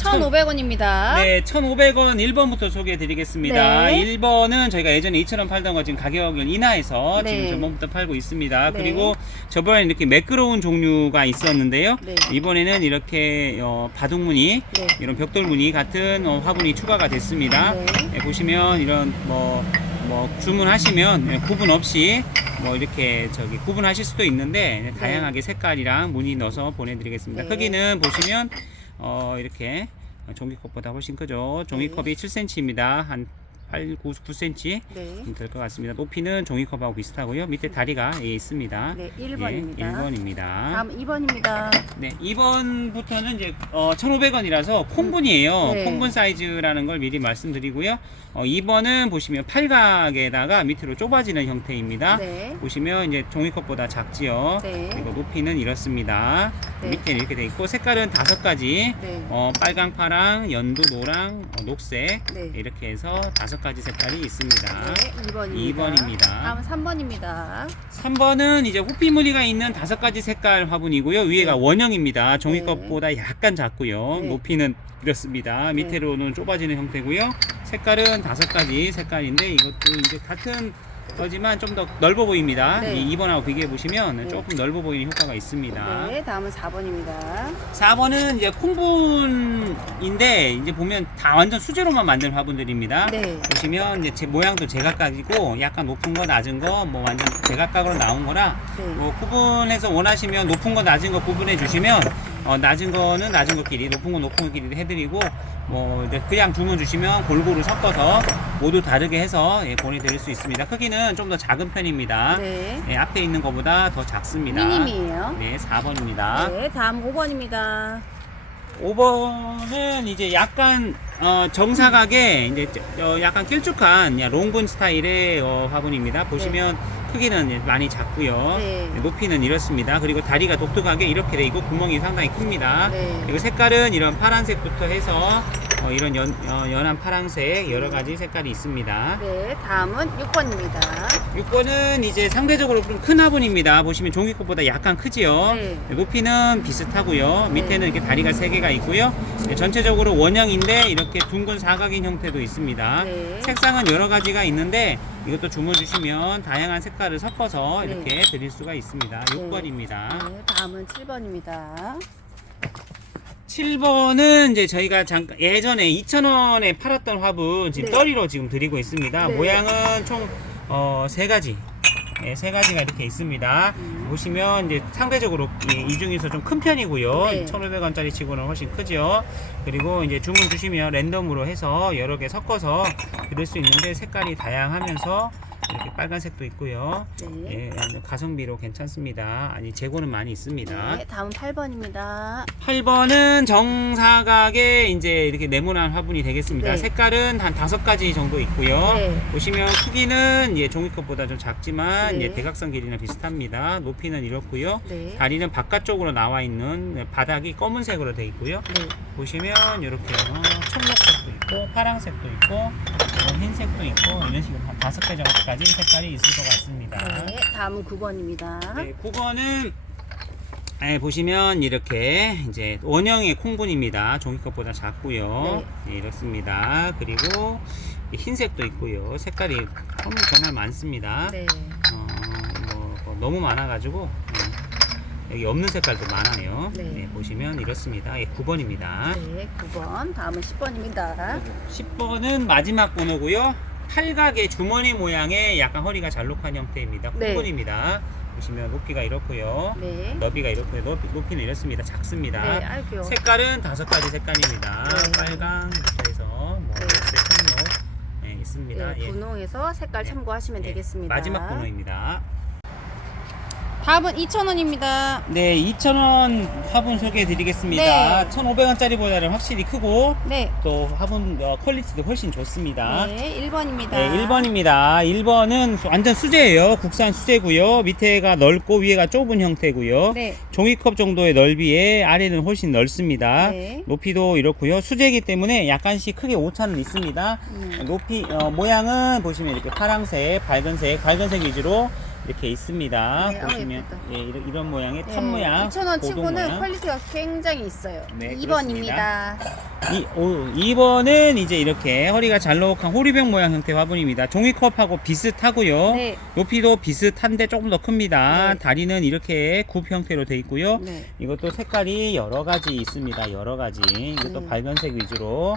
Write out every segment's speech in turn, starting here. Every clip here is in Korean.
1,500원입니다. 네, 1,500원 1번부터 소개해 드리겠습니다. 네. 1번은 저희가 예전에 2,000원 팔던 거 지금 가격을 인하해서 네. 지금 저번부터 팔고 있습니다. 네. 그리고 저번에 이렇게 매끄러운 종류가 있었는데요. 네. 이번에는 이렇게 바둑무늬, 네. 이런 벽돌무늬 같은 화분이 추가가 됐습니다. 네. 네, 보시면 이런 뭐 주문하시면 구분 없이 뭐 이렇게 구분하실 수도 있는데 다양하게 색깔이랑 무늬 넣어서 보내드리겠습니다. 네. 크기는 보시면 이렇게 종이컵보다 훨씬 크죠. 종이컵이 7cm입니다. 한 8, 9cm 네. 될 것 같습니다. 높이는 종이컵하고 비슷하고요. 밑에 다리가 있습니다. 네, 1번입니다. 예, 1번입니다. 다음 2번입니다. 네, 2번부터는 이제 1,500원이라서 콩분이에요. 네. 콩분 사이즈라는 걸 미리 말씀드리고요. 2번은 보시면 팔각에다가 밑으로 좁아지는 형태입니다. 네. 보시면 이제 종이컵보다 작지요. 네. 그리고 높이는 이렇습니다. 네. 밑에는 이렇게 돼 있고 색깔은 5가지. 네. 빨강, 파랑, 연두, 노랑, 녹색 네. 이렇게 해서 5가지 색깔이 있습니다. 네, 2번입니다. 2번입니다. 다음 3번입니다. 3번은 이제 호피 무늬가 있는 5가지 색깔 화분이고요. 위에가 네. 원형입니다. 종이컵보다 약간 작고요. 네. 높이는 이렇습니다. 밑으로는 좁아지는 형태고요. 색깔은 5가지 색깔인데 이것도 이제 같은 거지만 좀 더 넓어 보입니다. 네. 이 2번하고 비교해 보시면 네. 조금 넓어 보이는 효과가 있습니다. 네, 다음은 4번입니다. 4번은 이제 콩분인데 이제 보면 다 완전 수제로만 만든 화분들입니다. 네. 보시면 이제 모양도 제각각이고 약간 높은 거 낮은 거 뭐 완전 제각각으로 나온 거라 네. 뭐 구분해서 원하시면 높은 거 낮은 거 구분해 주시면 낮은 거는 낮은 것끼리 높은 거 높은 것끼리 해드리고 뭐 이제 그냥 주문 주시면 골고루 섞어서 모두 다르게 해서 보내드릴 수 있습니다. 크기는 좀 더 작은 편입니다. 네. 네, 앞에 있는 것보다 더 작습니다. 미니미예요. 네, 4번입니다. 네, 다음 5번입니다. 5번은 이제 약간 정사각에 이제 약간 길쭉한 롱분 스타일의 화분입니다. 보시면 크기는 많이 작고요. 네. 높이는 이렇습니다. 그리고 다리가 독특하게 이렇게 돼 있고 구멍이 상당히 큽니다. 네. 그리고 색깔은 이런 파란색부터 해서 이런 연한 파란색 여러 가지 색깔이 있습니다. 네, 다음은 6번입니다. 6번은 이제 상대적으로 좀 큰 화분입니다. 보시면 종이컵보다 약간 크지요. 네. 높이는 비슷하고요. 밑에는 이렇게 다리가 3개가 있고요. 전체적으로 원형인데 이렇게 둥근 사각인 형태도 있습니다. 네. 색상은 여러 가지가 있는데 이것도 주문 주시면 다양한 색깔을 섞어서 네. 이렇게 드릴 수가 있습니다. 6번입니다. 네, 다음은 7번입니다. 7번은 이제 저희가 잠깐 예전에 2,000원에 팔았던 화분 지금 네. 떨이로 지금 드리고 있습니다. 네. 모양은 총 3가지. 네, 3가지가 이렇게 있습니다. 보시면 이제 상대적으로 이 중에서 좀 큰 편이고요. 네. 1,500원짜리 치고는 훨씬 크죠. 그리고 이제 주문 주시면 랜덤으로 해서 여러 개 섞어서 드릴 수 있는데 색깔이 다양하면서 이렇게 빨간색도 있고요. 네. 예, 가성비로 괜찮습니다. 아니 재고는 많이 있습니다. 네, 다음 8번입니다. 8번은 정사각에 이제 이렇게 네모난 화분이 되겠습니다. 네. 색깔은 한 5가지 정도 있고요. 네. 보시면 크기는 종이컵보다 좀 작지만 네. 대각선 길이는 비슷합니다. 높이는 이렇고요. 네. 다리는 바깥쪽으로 나와 있는 바닥이 검은색으로 되어 있고요. 네. 보시면 이렇게 청록색도 있고 파란색도 있고 흰색도 있고 이런 식으로 한 5개 정도까지 색깔이 있을 것 같습니다. 네, 다음은 9번입니다. 네, 9번은 보시면 이렇게 이제 원형의 콩분입니다. 종이컵보다 작고요. 네, 이렇습니다. 그리고 흰색도 있고요. 색깔이 정말 많습니다. 네. 뭐 너무 많아가지고 여기 없는 색깔도 많아요. 네. 네, 보시면 이렇습니다. 9번입니다. 네, 9번. 다음은 10번입니다. 10번은 마지막 번호고요. 팔각의 주머니 모양의 약간 허리가 잘록한 형태입니다. 네. 콩분입니다. 보시면 높이가 이렇고요. 네. 너비가 이렇고요. 높이는 이렇습니다. 작습니다. 네, 아이고요. 색깔은 5가지 색깔입니다. 네. 빨강부터 해서 뭐 네. 녹색, 청록 있습니다. 네, 분홍에서 색깔 참고하시면 되겠습니다. 마지막 번호입니다. 다음은 2,000원입니다. 네, 2,000원 화분 소개해 드리겠습니다. 네. 1,500원짜리보다는 확실히 크고 네. 또 화분 퀄리티도 훨씬 좋습니다. 네, 1번입니다. 네, 1번입니다. 1번은 완전 수제예요. 국산 수제고요. 밑에가 넓고 위에가 좁은 형태고요. 네. 종이컵 정도의 넓이에 아래는 훨씬 넓습니다. 네. 높이도 이렇고요. 수제이기 때문에 약간씩 크게 오차는 있습니다. 높이 모양은 보시면 이렇게 파란색, 밝은색 위주로 이렇게 있습니다. 네, 보시면 예쁘다. 예, 이런 모양의 탑 네, 모양, 2,000원 고동 치고는 모양. 퀄리티가 굉장히 있어요. 네, 2번입니다. 2번은 이제 이렇게 허리가 잘록한 호리병 모양 형태 화분입니다. 종이컵하고 비슷하고요. 네. 높이도 비슷한데 조금 더 큽니다. 네. 다리는 이렇게 굽 형태로 되어 있고요. 네. 이것도 색깔이 여러 가지 있습니다. 여러 가지. 이것도 네. 밝은색 위주로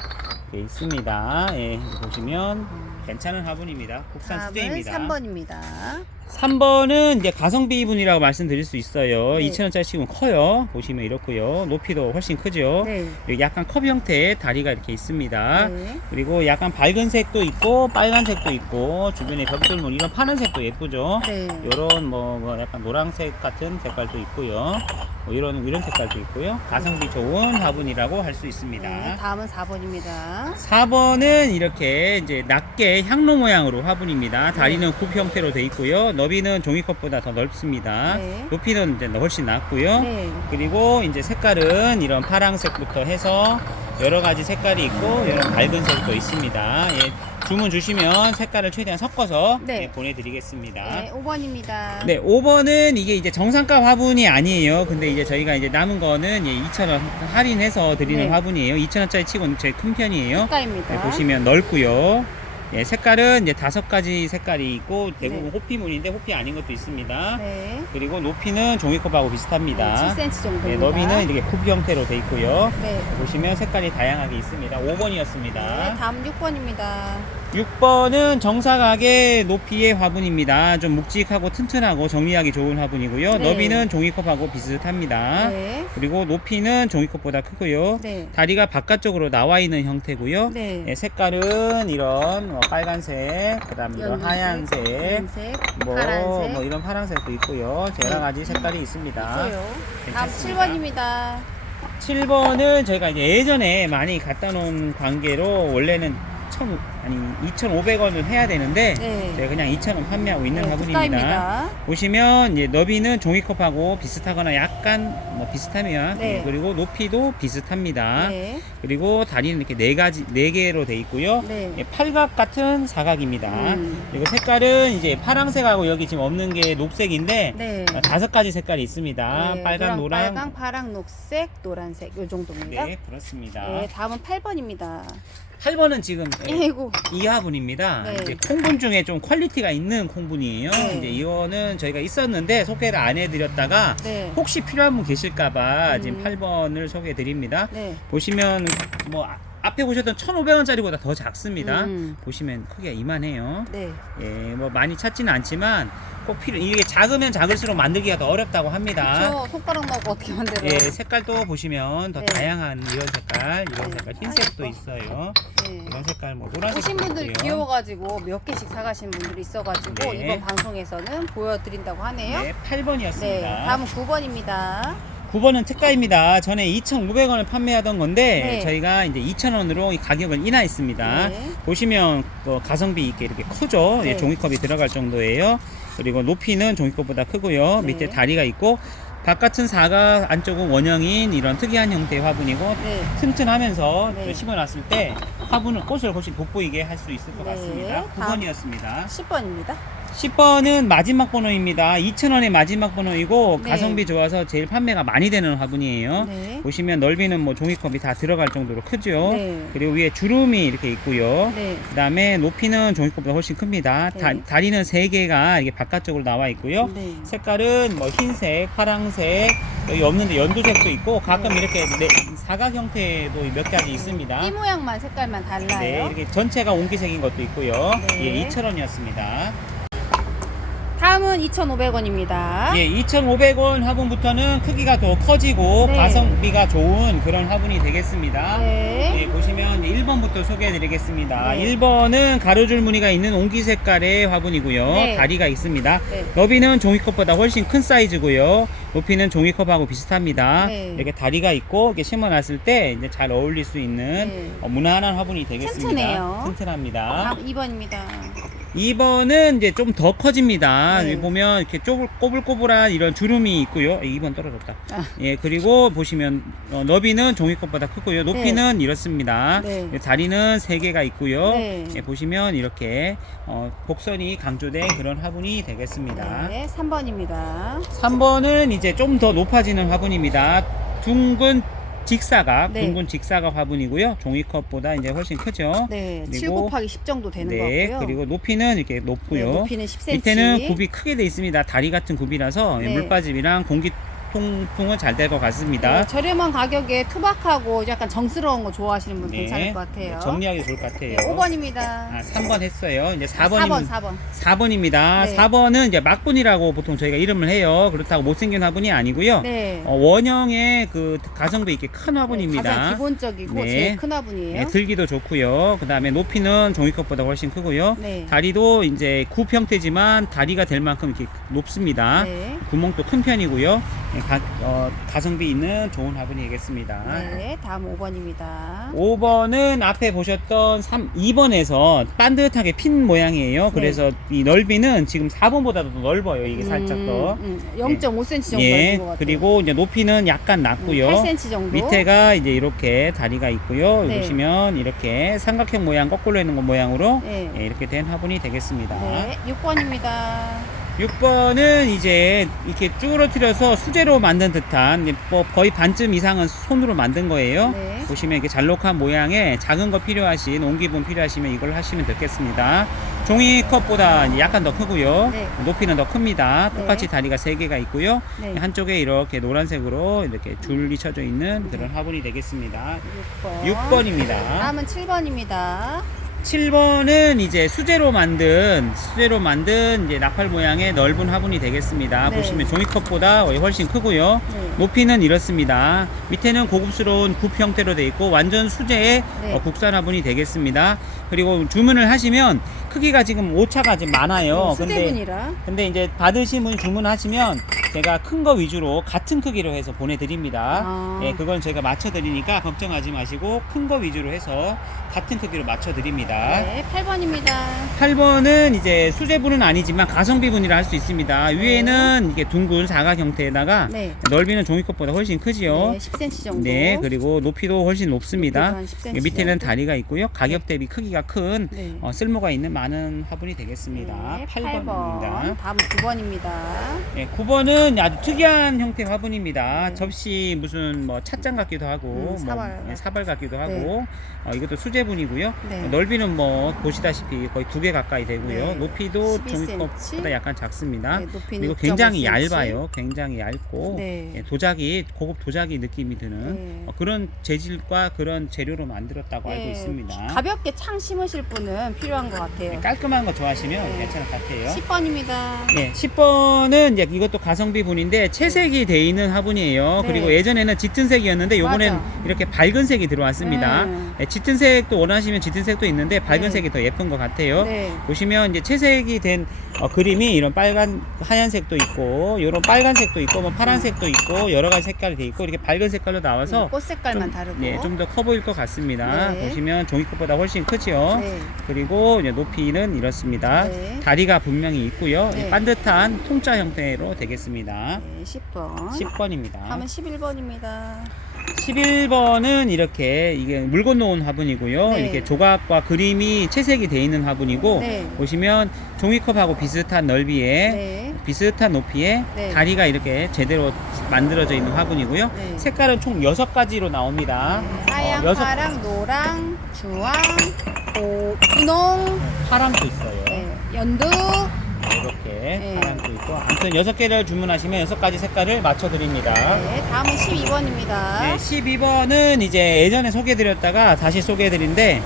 되어 있습니다. 예, 보시면 괜찮은 화분입니다. 국산 다음은 수제입니다. 3번입니다. 3번은 이제 가성비 분이라고 말씀드릴 수 있어요. 네. 2,000원짜리 치고는 커요. 보시면 이렇고요. 높이도 훨씬 크죠. 네. 여기 약간 컵 형태의 다리가 이렇게 있습니다. 네. 그리고 약간 밝은 색도 있고 빨간색도 있고 주변에 벽돌문 이런 파란색도 예쁘죠. 네. 이런 뭐 약간 노란색 같은 색깔도 있고요. 뭐 이런 색깔도 있고요. 가성비 좋은 화분이라고 할 수 있습니다. 네. 다음은 4번입니다. 4번은 이렇게 이제 낮게 향로 모양으로 화분입니다. 다리는 굽 형태로 되어 있고요. 너비는 종이컵보다 더 넓습니다. 네. 높이는 이제 훨씬 낮고요. 네. 그리고 이제 색깔은 이런 파랑색부터 해서 여러 가지 색깔이 있고 이런 밝은 색도 있습니다. 예, 주문 주시면 색깔을 최대한 섞어서 네. 예, 보내드리겠습니다. 네. 5번입니다. 네, 5번은 이게 이제 정상가 화분이 아니에요. 근데 이제 저희가 이제 남은 거는 2,000원 할인해서 드리는 네. 화분이에요. 2,000원짜리 치고는 제일 큰 편이에요. 색깔입니다. 네, 보시면 넓고요. 예, 색깔은 이제 5가지 색깔이 있고 대부분 네. 호피무늬인데 호피 아닌 것도 있습니다. 네. 그리고 높이는 종이컵하고 비슷합니다. 7cm 정도입니다. 네, 너비는 이렇게 굽 형태로 되어 있고요. 네. 보시면 색깔이 다양하게 있습니다. 5번이었습니다. 네. 다음 6번입니다. 6번은 정사각의 높이의 화분입니다. 좀 묵직하고 튼튼하고 정리하기 좋은 화분이고요. 네. 너비는 종이컵하고 비슷합니다. 네. 그리고 높이는 종이컵보다 크고요. 네. 다리가 바깥쪽으로 나와 있는 형태고요. 네. 예, 색깔은 이런 빨간색, 그다음 이런 연두색, 하얀색, 연색, 뭐, 파란색. 뭐 이런 파란색도 있고요. 여러 네. 가지 색깔이 있습니다. 있어요. 다음 괜찮습니다. 7번입니다. 7번은 저희가 이제 예전에 많이 갖다 놓은 관계로 원래는 2,500원을 해야 되는데 네. 제가 그냥 2,000원 판매하고 있는 네, 화분입니다. 특가입니다. 보시면 이제 너비는 종이컵하고 비슷하거나 약간 뭐 비슷하면 네. 그리고 높이도 비슷합니다. 네. 그리고 다리는 이렇게 4개로 돼 있고요. 네. 예, 팔각 같은 사각입니다. 음. 그리고 색깔은 이제 파랑색하고 여기 지금 없는 게 녹색인데 네. 5가지 색깔이 있습니다. 네, 빨강, 노랑. 빨강, 파랑, 녹색, 노란색 요 정도입니다. 네, 그렇습니다. 네, 다음은 8번입니다. 8번은 지금 아이고. 이 화분입니다. 네. 이제 콩분 중에 좀 퀄리티가 있는 콩분이에요. 네. 이제 이거는 저희가 있었는데 소개를 안 해드렸다가 네. 혹시 필요한 분 계실까봐 지금 음. 8번을 소개해드립니다. 네. 보시면 뭐 앞에 보셨던 1,500원짜리보다 더 작습니다. 음. 보시면 크기가 이만해요. 네. 예, 뭐 많이 찾지는 않지만 꼭 이게 작으면 작을수록 만들기가 더 어렵다고 합니다. 저 손가락 넣고 어떻게 만들어요? 예, 색깔도 보시면 더 네. 다양한 이런 색깔, 이런 네. 색깔, 흰색도 아이고. 있어요. 네. 이런 색깔, 뭐 오신 노란색도 분들 있고요. 귀여워가지고 몇 개씩 사가신 분들이 있어가지고 네. 이번 방송에서는 보여드린다고 하네요. 네, 8번이었습니다. 네, 다음은 9번입니다. 9번은 특가입니다. 전에 2,500원을 판매하던 건데 네. 저희가 이제 2,000원으로 가격을 인하했습니다. 네. 보시면 가성비 있게 이렇게 크죠. 네. 예, 종이컵이 들어갈 정도예요. 그리고 높이는 종이컵보다 크고요. 네. 밑에 다리가 있고 바깥은 사각, 안쪽은 원형인 이런 특이한 형태의 화분이고 네. 튼튼하면서 네. 심어놨을 때 화분을 꽃을 훨씬 돋보이게 할 수 있을 것 네. 같습니다. 다음. 9번이었습니다. 10번입니다. 10번은 마지막 번호입니다. 2,000원의 마지막 번호이고 네. 가성비 좋아서 제일 판매가 많이 되는 화분이에요. 네. 보시면 넓이는 뭐 종이컵이 다 들어갈 정도로 크죠. 네. 그리고 위에 주름이 이렇게 있고요. 네. 그 다음에 높이는 종이컵보다 훨씬 큽니다. 네. 다리는 3개가 이게 바깥쪽으로 나와 있고요. 네. 색깔은 뭐 흰색, 파랑색, 여기 없는데 연두색도 있고 가끔 네. 이렇게 사각 형태도 몇 가지 있습니다. 띠 모양만 색깔만 달라요. 네, 이렇게 전체가 옹기색인 것도 있고요. 네. 예, 2,000원이었습니다. 다음은 2,500원입니다. 예, 2,500원 화분부터는 크기가 더 커지고 네. 가성비가 좋은 그런 화분이 되겠습니다. 네. 예, 보시면 1번부터 소개해 드리겠습니다. 네. 1번은 가로줄 무늬가 있는 옹기 색깔의 화분이고요. 네. 다리가 있습니다. 네. 너비는 종이컵보다 훨씬 큰 사이즈고요. 높이는 종이컵하고 비슷합니다. 네. 이렇게 다리가 있고 이렇게 심어놨을 때 이제 잘 어울릴 수 있는 네. 무난한 화분이 되겠습니다. 튼튼해요. 튼튼합니다. 다음 2번입니다. 2번은 이제 좀 더 커집니다. 네. 여기 보면 이렇게 꼬불꼬불한 이런 주름이 있고요. 2번 떨어졌다. 아. 예, 그리고 보시면 너비는 종이컵보다 크고요. 높이는 이렇습니다. 네. 다리는 3개가 있고요. 네. 예, 보시면 이렇게 곡선이 강조된 그런 화분이 되겠습니다. 네, 3번입니다. 3번은 이제 좀 더 높아지는 화분입니다. 둥근 직사각, 네. 둥근 직사각 화분이고요. 종이컵보다 이제 훨씬 크죠. 네, 7 그리고 곱하기 10 정도 되는 네, 거고요. 그리고 높이는 이렇게 네, 높고요. 높이는 10cm. 밑에는 굽이 크게 돼 있습니다. 다리 같은 굽이라서 네. 물빠짐이랑 공기 통풍은 잘 될 것 같습니다. 네, 저렴한 가격에 투박하고 약간 정스러운 거 좋아하시는 분 괜찮을 것 같아요. 정리하기 좋을 것 같아요. 네, 5번입니다. 아, 3번 했어요. 이제 4번. 4번입니다. 네. 4번은 이제 막분이라고 보통 저희가 이름을 해요. 그렇다고 못생긴 화분이 아니고요. 네. 원형의 그 가성비 있게 큰 화분입니다. 가장 기본적이고 네. 제일 큰 화분이에요. 네, 들기도 좋고요. 그 다음에 높이는 종이컵보다 훨씬 크고요. 네. 다리도 이제 굽 형태지만 다리가 될 만큼 이렇게 높습니다. 네. 구멍도 큰 편이고요. 네, 가성비 있는 좋은 화분이겠습니다. 네, 다음 5번입니다. 5번은 앞에 보셨던 2번에서 반듯하게 핀 모양이에요. 그래서 이 넓이는 지금 4번보다도 더 넓어요. 이게 살짝 더. 0.5cm 정도 예, 넓은 것 같아요. 그리고 이제 높이는 약간 낮고요. 8cm 정도. 밑에가 이제 이렇게 다리가 있고요. 네. 보시면 이렇게 삼각형 모양, 거꾸로 있는 모양으로 네. 예, 이렇게 된 화분이 되겠습니다. 네, 6번입니다. 6번은 이제 이렇게 쭈그러뜨려서 수제로 만든 듯한 이제 뭐 거의 반쯤 이상은 손으로 만든 거예요. 네. 보시면 이렇게 잘록한 모양에 작은 거 필요하신 옹기분 필요하시면 이걸 하시면 되겠습니다. 종이컵보다 이제 약간 더 크고요. 네. 높이는 더 큽니다. 네. 똑같이 다리가 3개가 있고요. 네. 한쪽에 이렇게 노란색으로 이렇게 줄이 쳐져 있는 그런 화분이 되겠습니다. 6번. 6번입니다. 다음은 7번입니다. 7번은 이제 수제로 만든 이제 나팔 모양의 넓은 화분이 되겠습니다. 네. 보시면 종이컵보다 훨씬 크고요. 네. 높이는 이렇습니다. 밑에는 고급스러운 굽 형태로 되어 있고 완전 수제의 네. 국산 화분이 되겠습니다. 그리고 주문을 하시면 크기가 지금 오차가 지금 많아요. 근데 이제 받으신 분이 주문하시면 제가 큰 거 위주로 같은 크기로 해서 보내드립니다. 아. 예, 그건 제가 맞춰드리니까 걱정하지 마시고 큰 거 위주로 해서 같은 크기로 맞춰드립니다. 네, 8번입니다. 8번은 이제 수제분은 아니지만 가성비분이라 할 수 있습니다. 위에는 이게 둥근 사각 형태에다가 네. 넓이는 종이컵보다 훨씬 크지요. 네, 10cm 정도. 네, 그리고 높이도 훨씬 높습니다. 높이도 한 10cm 밑에는 정도. 다리가 있고요. 가격 대비 크기가 큰 네. 쓸모가 있는 많은 화분이 되겠습니다. 네, 8번입니다. 다음 9번입니다. 네, 9번은 아주 특이한 형태 화분입니다. 네. 접시 무슨 뭐 찻잔 같기도 하고 사발 같기도 하고 이것도 수제분이고요. 네. 넓이는 뭐 보시다시피 거의 2개 가까이 되고요. 네. 높이도 12cm. 종이컵보다 약간 작습니다. 네, 높이는 그리고 굉장히 6.5cm. 얇아요. 굉장히 얇고 네. 도자기 고급 도자기 느낌이 드는 네. 그런 재질과 그런 재료로 만들었다고 알고 있습니다. 가볍게 창 심으실 분은 필요한 것 같아요. 깔끔한 거 좋아하시면 네. 괜찮을 것 같아요. 10번입니다. 네, 10번은 이제 이것도 가성비 분인데 채색이 돼 있는 화분이에요. 네. 그리고 예전에는 짙은 색이었는데 요번엔 맞아. 이렇게 밝은 색이 들어왔습니다. 네, 짙은 색도 원하시면 짙은 색도 있는데 밝은 네. 색이 더 예쁜 것 같아요. 네. 보시면 이제 채색이 된 그림이 이런 하얀색도 있고, 이런 빨간색도 있고, 뭐 파란색도 있고, 여러 가지 색깔이 돼 있고, 이렇게 밝은 색깔로 나와서 꽃 색깔만 다르고. 네, 좀 더 커 보일 것 같습니다. 네. 보시면 종이컵보다 훨씬 크죠. 네. 그리고 이제 높이는 이렇습니다. 네. 다리가 분명히 있고요. 네. 반듯한 통짜 형태로 되겠습니다. 네, 10번. 10번입니다. 다음은 11번입니다. 11번은 이렇게 이게 물 건너온 화분이고요. 네. 이렇게 조각과 그림이 채색이 되어 있는 화분이고 네. 보시면 종이컵하고 비슷한 넓이에 네. 비슷한 높이에 네. 다리가 이렇게 제대로 만들어져 있는 화분이고요. 네. 색깔은 총 6가지로 나옵니다. 하양, 여섯- 파랑, 노랑, 주황, 분홍, 파랑도 있어요. 네, 연두. 이렇게 네. 파랑도 있고 아무튼 6개를 주문하시면 6가지 색깔을 맞춰드립니다. 네, 다음은 12번입니다. 네, 12번은 이제 예전에 소개해드렸다가 다시 소개해드린데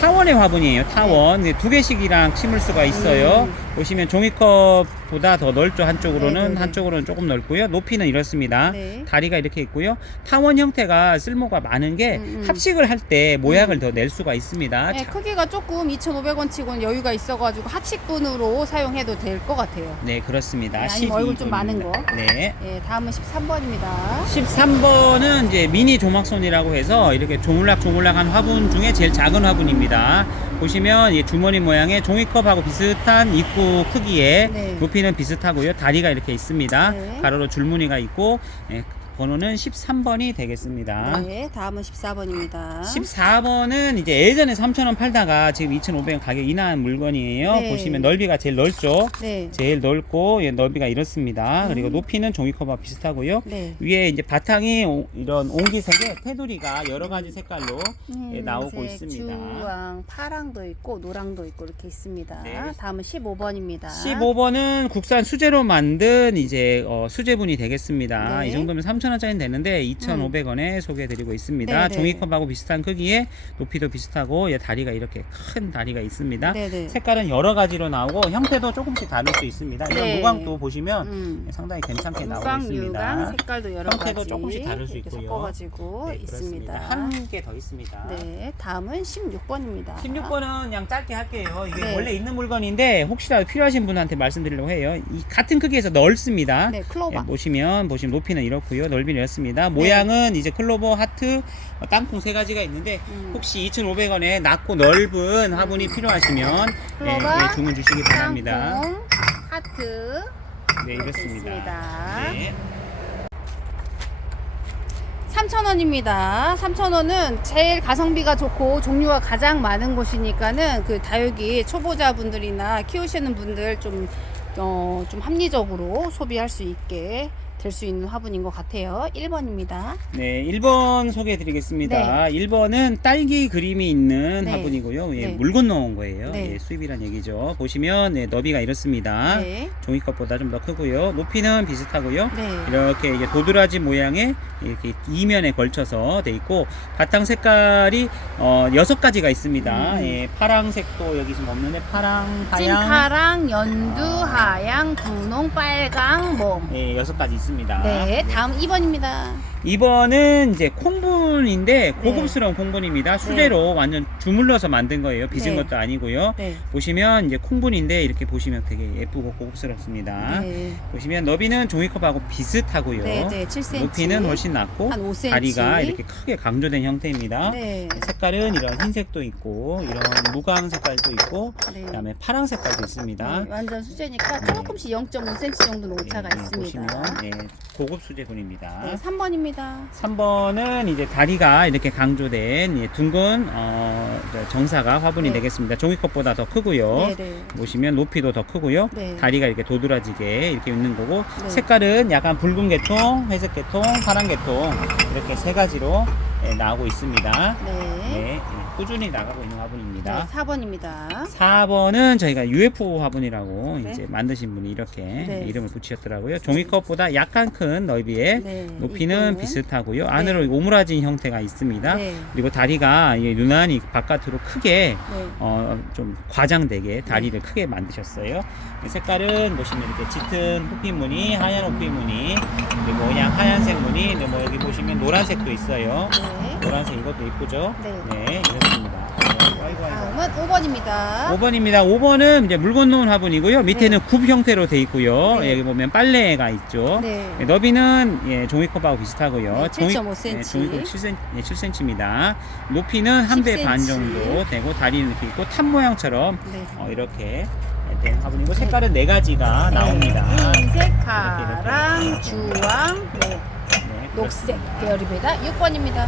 타원의 화분이에요. 타원. 2개씩이랑 심을 수가 있어요. 보시면 종이컵보다 더 넓죠. 한쪽으로는 네네네. 한쪽으로는 조금 넓고요. 높이는 이렇습니다. 네. 다리가 이렇게 있고요. 타원 형태가 쓸모가 많은 게 합식을 할 때 모양을 더 낼 수가 있습니다. 네, 자, 크기가 조금 2,500원 치고는 여유가 있어가지고 합식분으로 사용해도 될 것 같아요. 네, 그렇습니다. 네, 아니면 얼굴 좀 많은 거. 네. 네, 다음은 13번입니다. 13번은 이제 미니 조막손이라고 해서 이렇게 조물락조물락한 화분 중에 제일 작은 화분입니다. 보시면 이 주머니 모양의 종이컵하고 비슷한 입구 크기에 네. 높이는 비슷하고요. 다리가 이렇게 있습니다. 네. 가로로 줄무늬가 있고 번호는 13번이 되겠습니다. 네, 다음은 14번입니다. 14번은 이제 예전에 3,000원 팔다가 지금 2,500원 가격 인하한 물건이에요. 네. 보시면 넓이가 제일 넓죠. 네. 제일 넓고 넓이가 이렇습니다. 그리고 높이는 종이컵과 비슷하고요. 네. 위에 이제 바탕이 이런 옹기색의 테두리가 여러 가지 색깔로 나오고 있습니다. 주황, 파랑도 있고 노랑도 있고 이렇게 있습니다. 네. 다음은 15번입니다. 15번은 국산 수제로 만든 이제 수제분이 되겠습니다. 네. 이 정도면 3,000원짜리는 되는데 2,500원에 소개해드리고 있습니다. 네, 네. 종이컵하고 비슷한 크기에 높이도 비슷하고 다리가 이렇게 큰 다리가 있습니다. 네, 네. 색깔은 여러 가지로 나오고 형태도 조금씩 다를 수 있습니다. 이런 네. 무광도 보시면 상당히 괜찮게 나오고 무광, 있습니다. 유광 색깔도 여러 형태도 가지 조금씩 다를 수 이렇게 있고요. 섞어가지고 네, 있습니다. 한 개 더 있습니다. 네, 다음은 16번입니다. 16번은 그냥 짧게 할게요. 이게 네. 원래 있는 물건인데 혹시라도 필요하신 분한테 말씀드리려고 해요. 이 같은 크기에서 넓습니다. 네, 클로바. 보시면 높이는 이렇고요. 넓이는 이렇습니다. 모양은 이제 클로버, 하트, 땅콩 세 가지가 있는데 혹시 2,500원에 낮고 넓은 화분이 필요하시면 클로바, 주문 주시기 바랍니다. 땅콩, 하트 네, 이렇게 이렇습니다. 있습니다. 네. 3,000원입니다. 3,000원은 제일 가성비가 좋고 종류가 가장 많은 곳이니까는 그 다육이 초보자분들이나 키우시는 분들 좀 합리적으로 소비할 수 있게 될 수 있는 화분인 것 같아요. 1번입니다. 네, 1번 소개해 드리겠습니다. 1번은 딸기 그림이 있는 네. 화분이고요. 예, 네. 물 건너온 거예요. 네. 예, 수입이란 얘기죠. 보시면 너비가 이렇습니다. 네. 종이컵보다 좀 더 크고요. 높이는 비슷하고요. 네. 이렇게 이제 도드라지 모양의 이렇게 이면에 걸쳐서 돼 있고 바탕 색깔이 6가지가 있습니다. 예, 파랑색도 여기 지금 없는데 파랑, 하양, 찐파랑, 연두, 하양, 분홍, 빨강, 몽. 예, 6가지 있습니다. 네, 다음 2번입니다. 2번은 이제 콩분인데 고급스러운 콩분입니다. 수제로 완전 주물러서 만든 거예요. 빚은 네. 것도 아니고요. 네. 보시면 이제 콩분인데 이렇게 보시면 되게 예쁘고 고급스럽습니다. 네. 보시면 너비는 종이컵하고 비슷하고요. 네, 네, 7cm. 높이는 훨씬 낮고 한 5cm. 다리가 이렇게 크게 강조된 형태입니다. 네. 색깔은 이런 흰색도 있고 이런 무광 색깔도 있고 네. 그다음에 파랑 색깔도 있습니다. 네, 완전 수제니까 조금씩 0.5cm 정도는 오차가 예, 있습니다. 보시면 고급 수제분입니다. 네, 3번입니다. 3번은 이제 다리가 이렇게 강조된 둥근 정사각 화분이 네. 되겠습니다. 종이컵보다 더 크고요. 네, 네. 보시면 높이도 더 크고요. 네. 다리가 이렇게 도드라지게 이렇게 있는 거고 네. 색깔은 약간 붉은 계통, 회색 계통, 파란 계통 이렇게 세 가지로 나오고 있습니다. 네. 네, 꾸준히 나가고 있는 화분입니다. 4번입니다. 4번은 저희가 UFO 화분이라고 네. 이제 만드신 분이 이렇게 네. 이름을 붙이셨더라고요. 종이컵보다 약간 큰 넓이에 네. 높이는 입구는. 비슷하고요. 안으로 오므라진 형태가 있습니다. 네. 그리고 다리가 유난히 바깥으로 크게 네. 좀 과장되게 다리를 크게 만드셨어요. 색깔은 보시면 이렇게 짙은 호피무늬, 하얀 호피무늬, 그리고 그냥 하얀색 무늬, 뭐 여기 보시면 노란색도 있어요. 네. 노란색 이것도 이쁘죠? 네. 이렇습니다. 아이고. 다음은 5번입니다. 5번입니다. 5번은 이제 물 건너온 화분이고요. 밑에는 굽 형태로 돼 있고요. 네. 여기 보면 빨래가 있죠. 네. 너비는 종이컵하고 비슷하고요. 네, 7.5cm. 종이컵 7cm입니다. 높이는 한 배 10cm. 반 정도 되고 다리는 이렇게 있고 탑 모양처럼 네. 이렇게 된 화분이고 색깔은 네 가지가 나옵니다. 흰색, 이렇게. 파랑, 주황, 네. 네, 녹색 계열입니다. 6번입니다.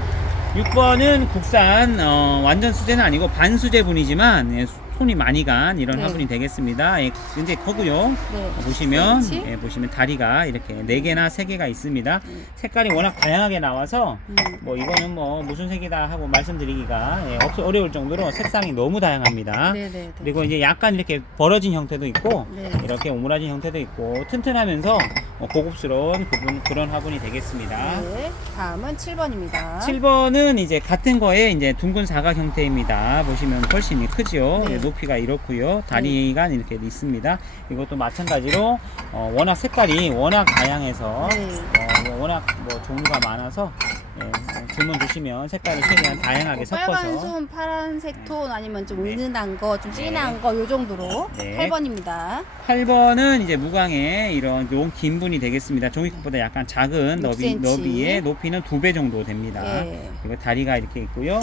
6번은 국산 완전 수제는 아니고 반수제분이지만 손이 많이 간 이런 네. 화분이 되겠습니다. 이제 크고요. 네. 보시면 10cm. 보시면 다리가 이렇게 4개나 3개가 있습니다. 색깔이 워낙 다양하게 나와서 뭐 이거는 뭐 무슨 색이다 하고 말씀드리기가 어려울 정도로 색상이 너무 다양합니다. 네, 네, 네. 그리고 이제 약간 이렇게 벌어진 형태도 있고 네. 이렇게 오므라진 형태도 있고 튼튼하면서 고급스러운 그런 화분이 되겠습니다. 네. 다음은 7번입니다. 7번은 이제 같은 거에 이제 둥근 사각 형태입니다. 보시면 훨씬 크죠. 네. 높이가 이렇고요. 다리가 이렇게 있습니다. 이것도 마찬가지로 워낙 색깔이 워낙 다양해서 네. 워낙 뭐 종류가 많아서 주문 주시면 색깔을 최대한 다양하게 섞어서 빨간 손, 파란색 톤 아니면 좀 네. 은은한 거, 좀 네. 진한 거 요 정도로 네. 8번입니다. 8번은 이제 무광의 이런 긴 분이 되겠습니다. 종이컵보다 약간 작은 6cm. 너비의 높이는 2배 정도 됩니다. 네. 그리고 다리가 이렇게 있고요.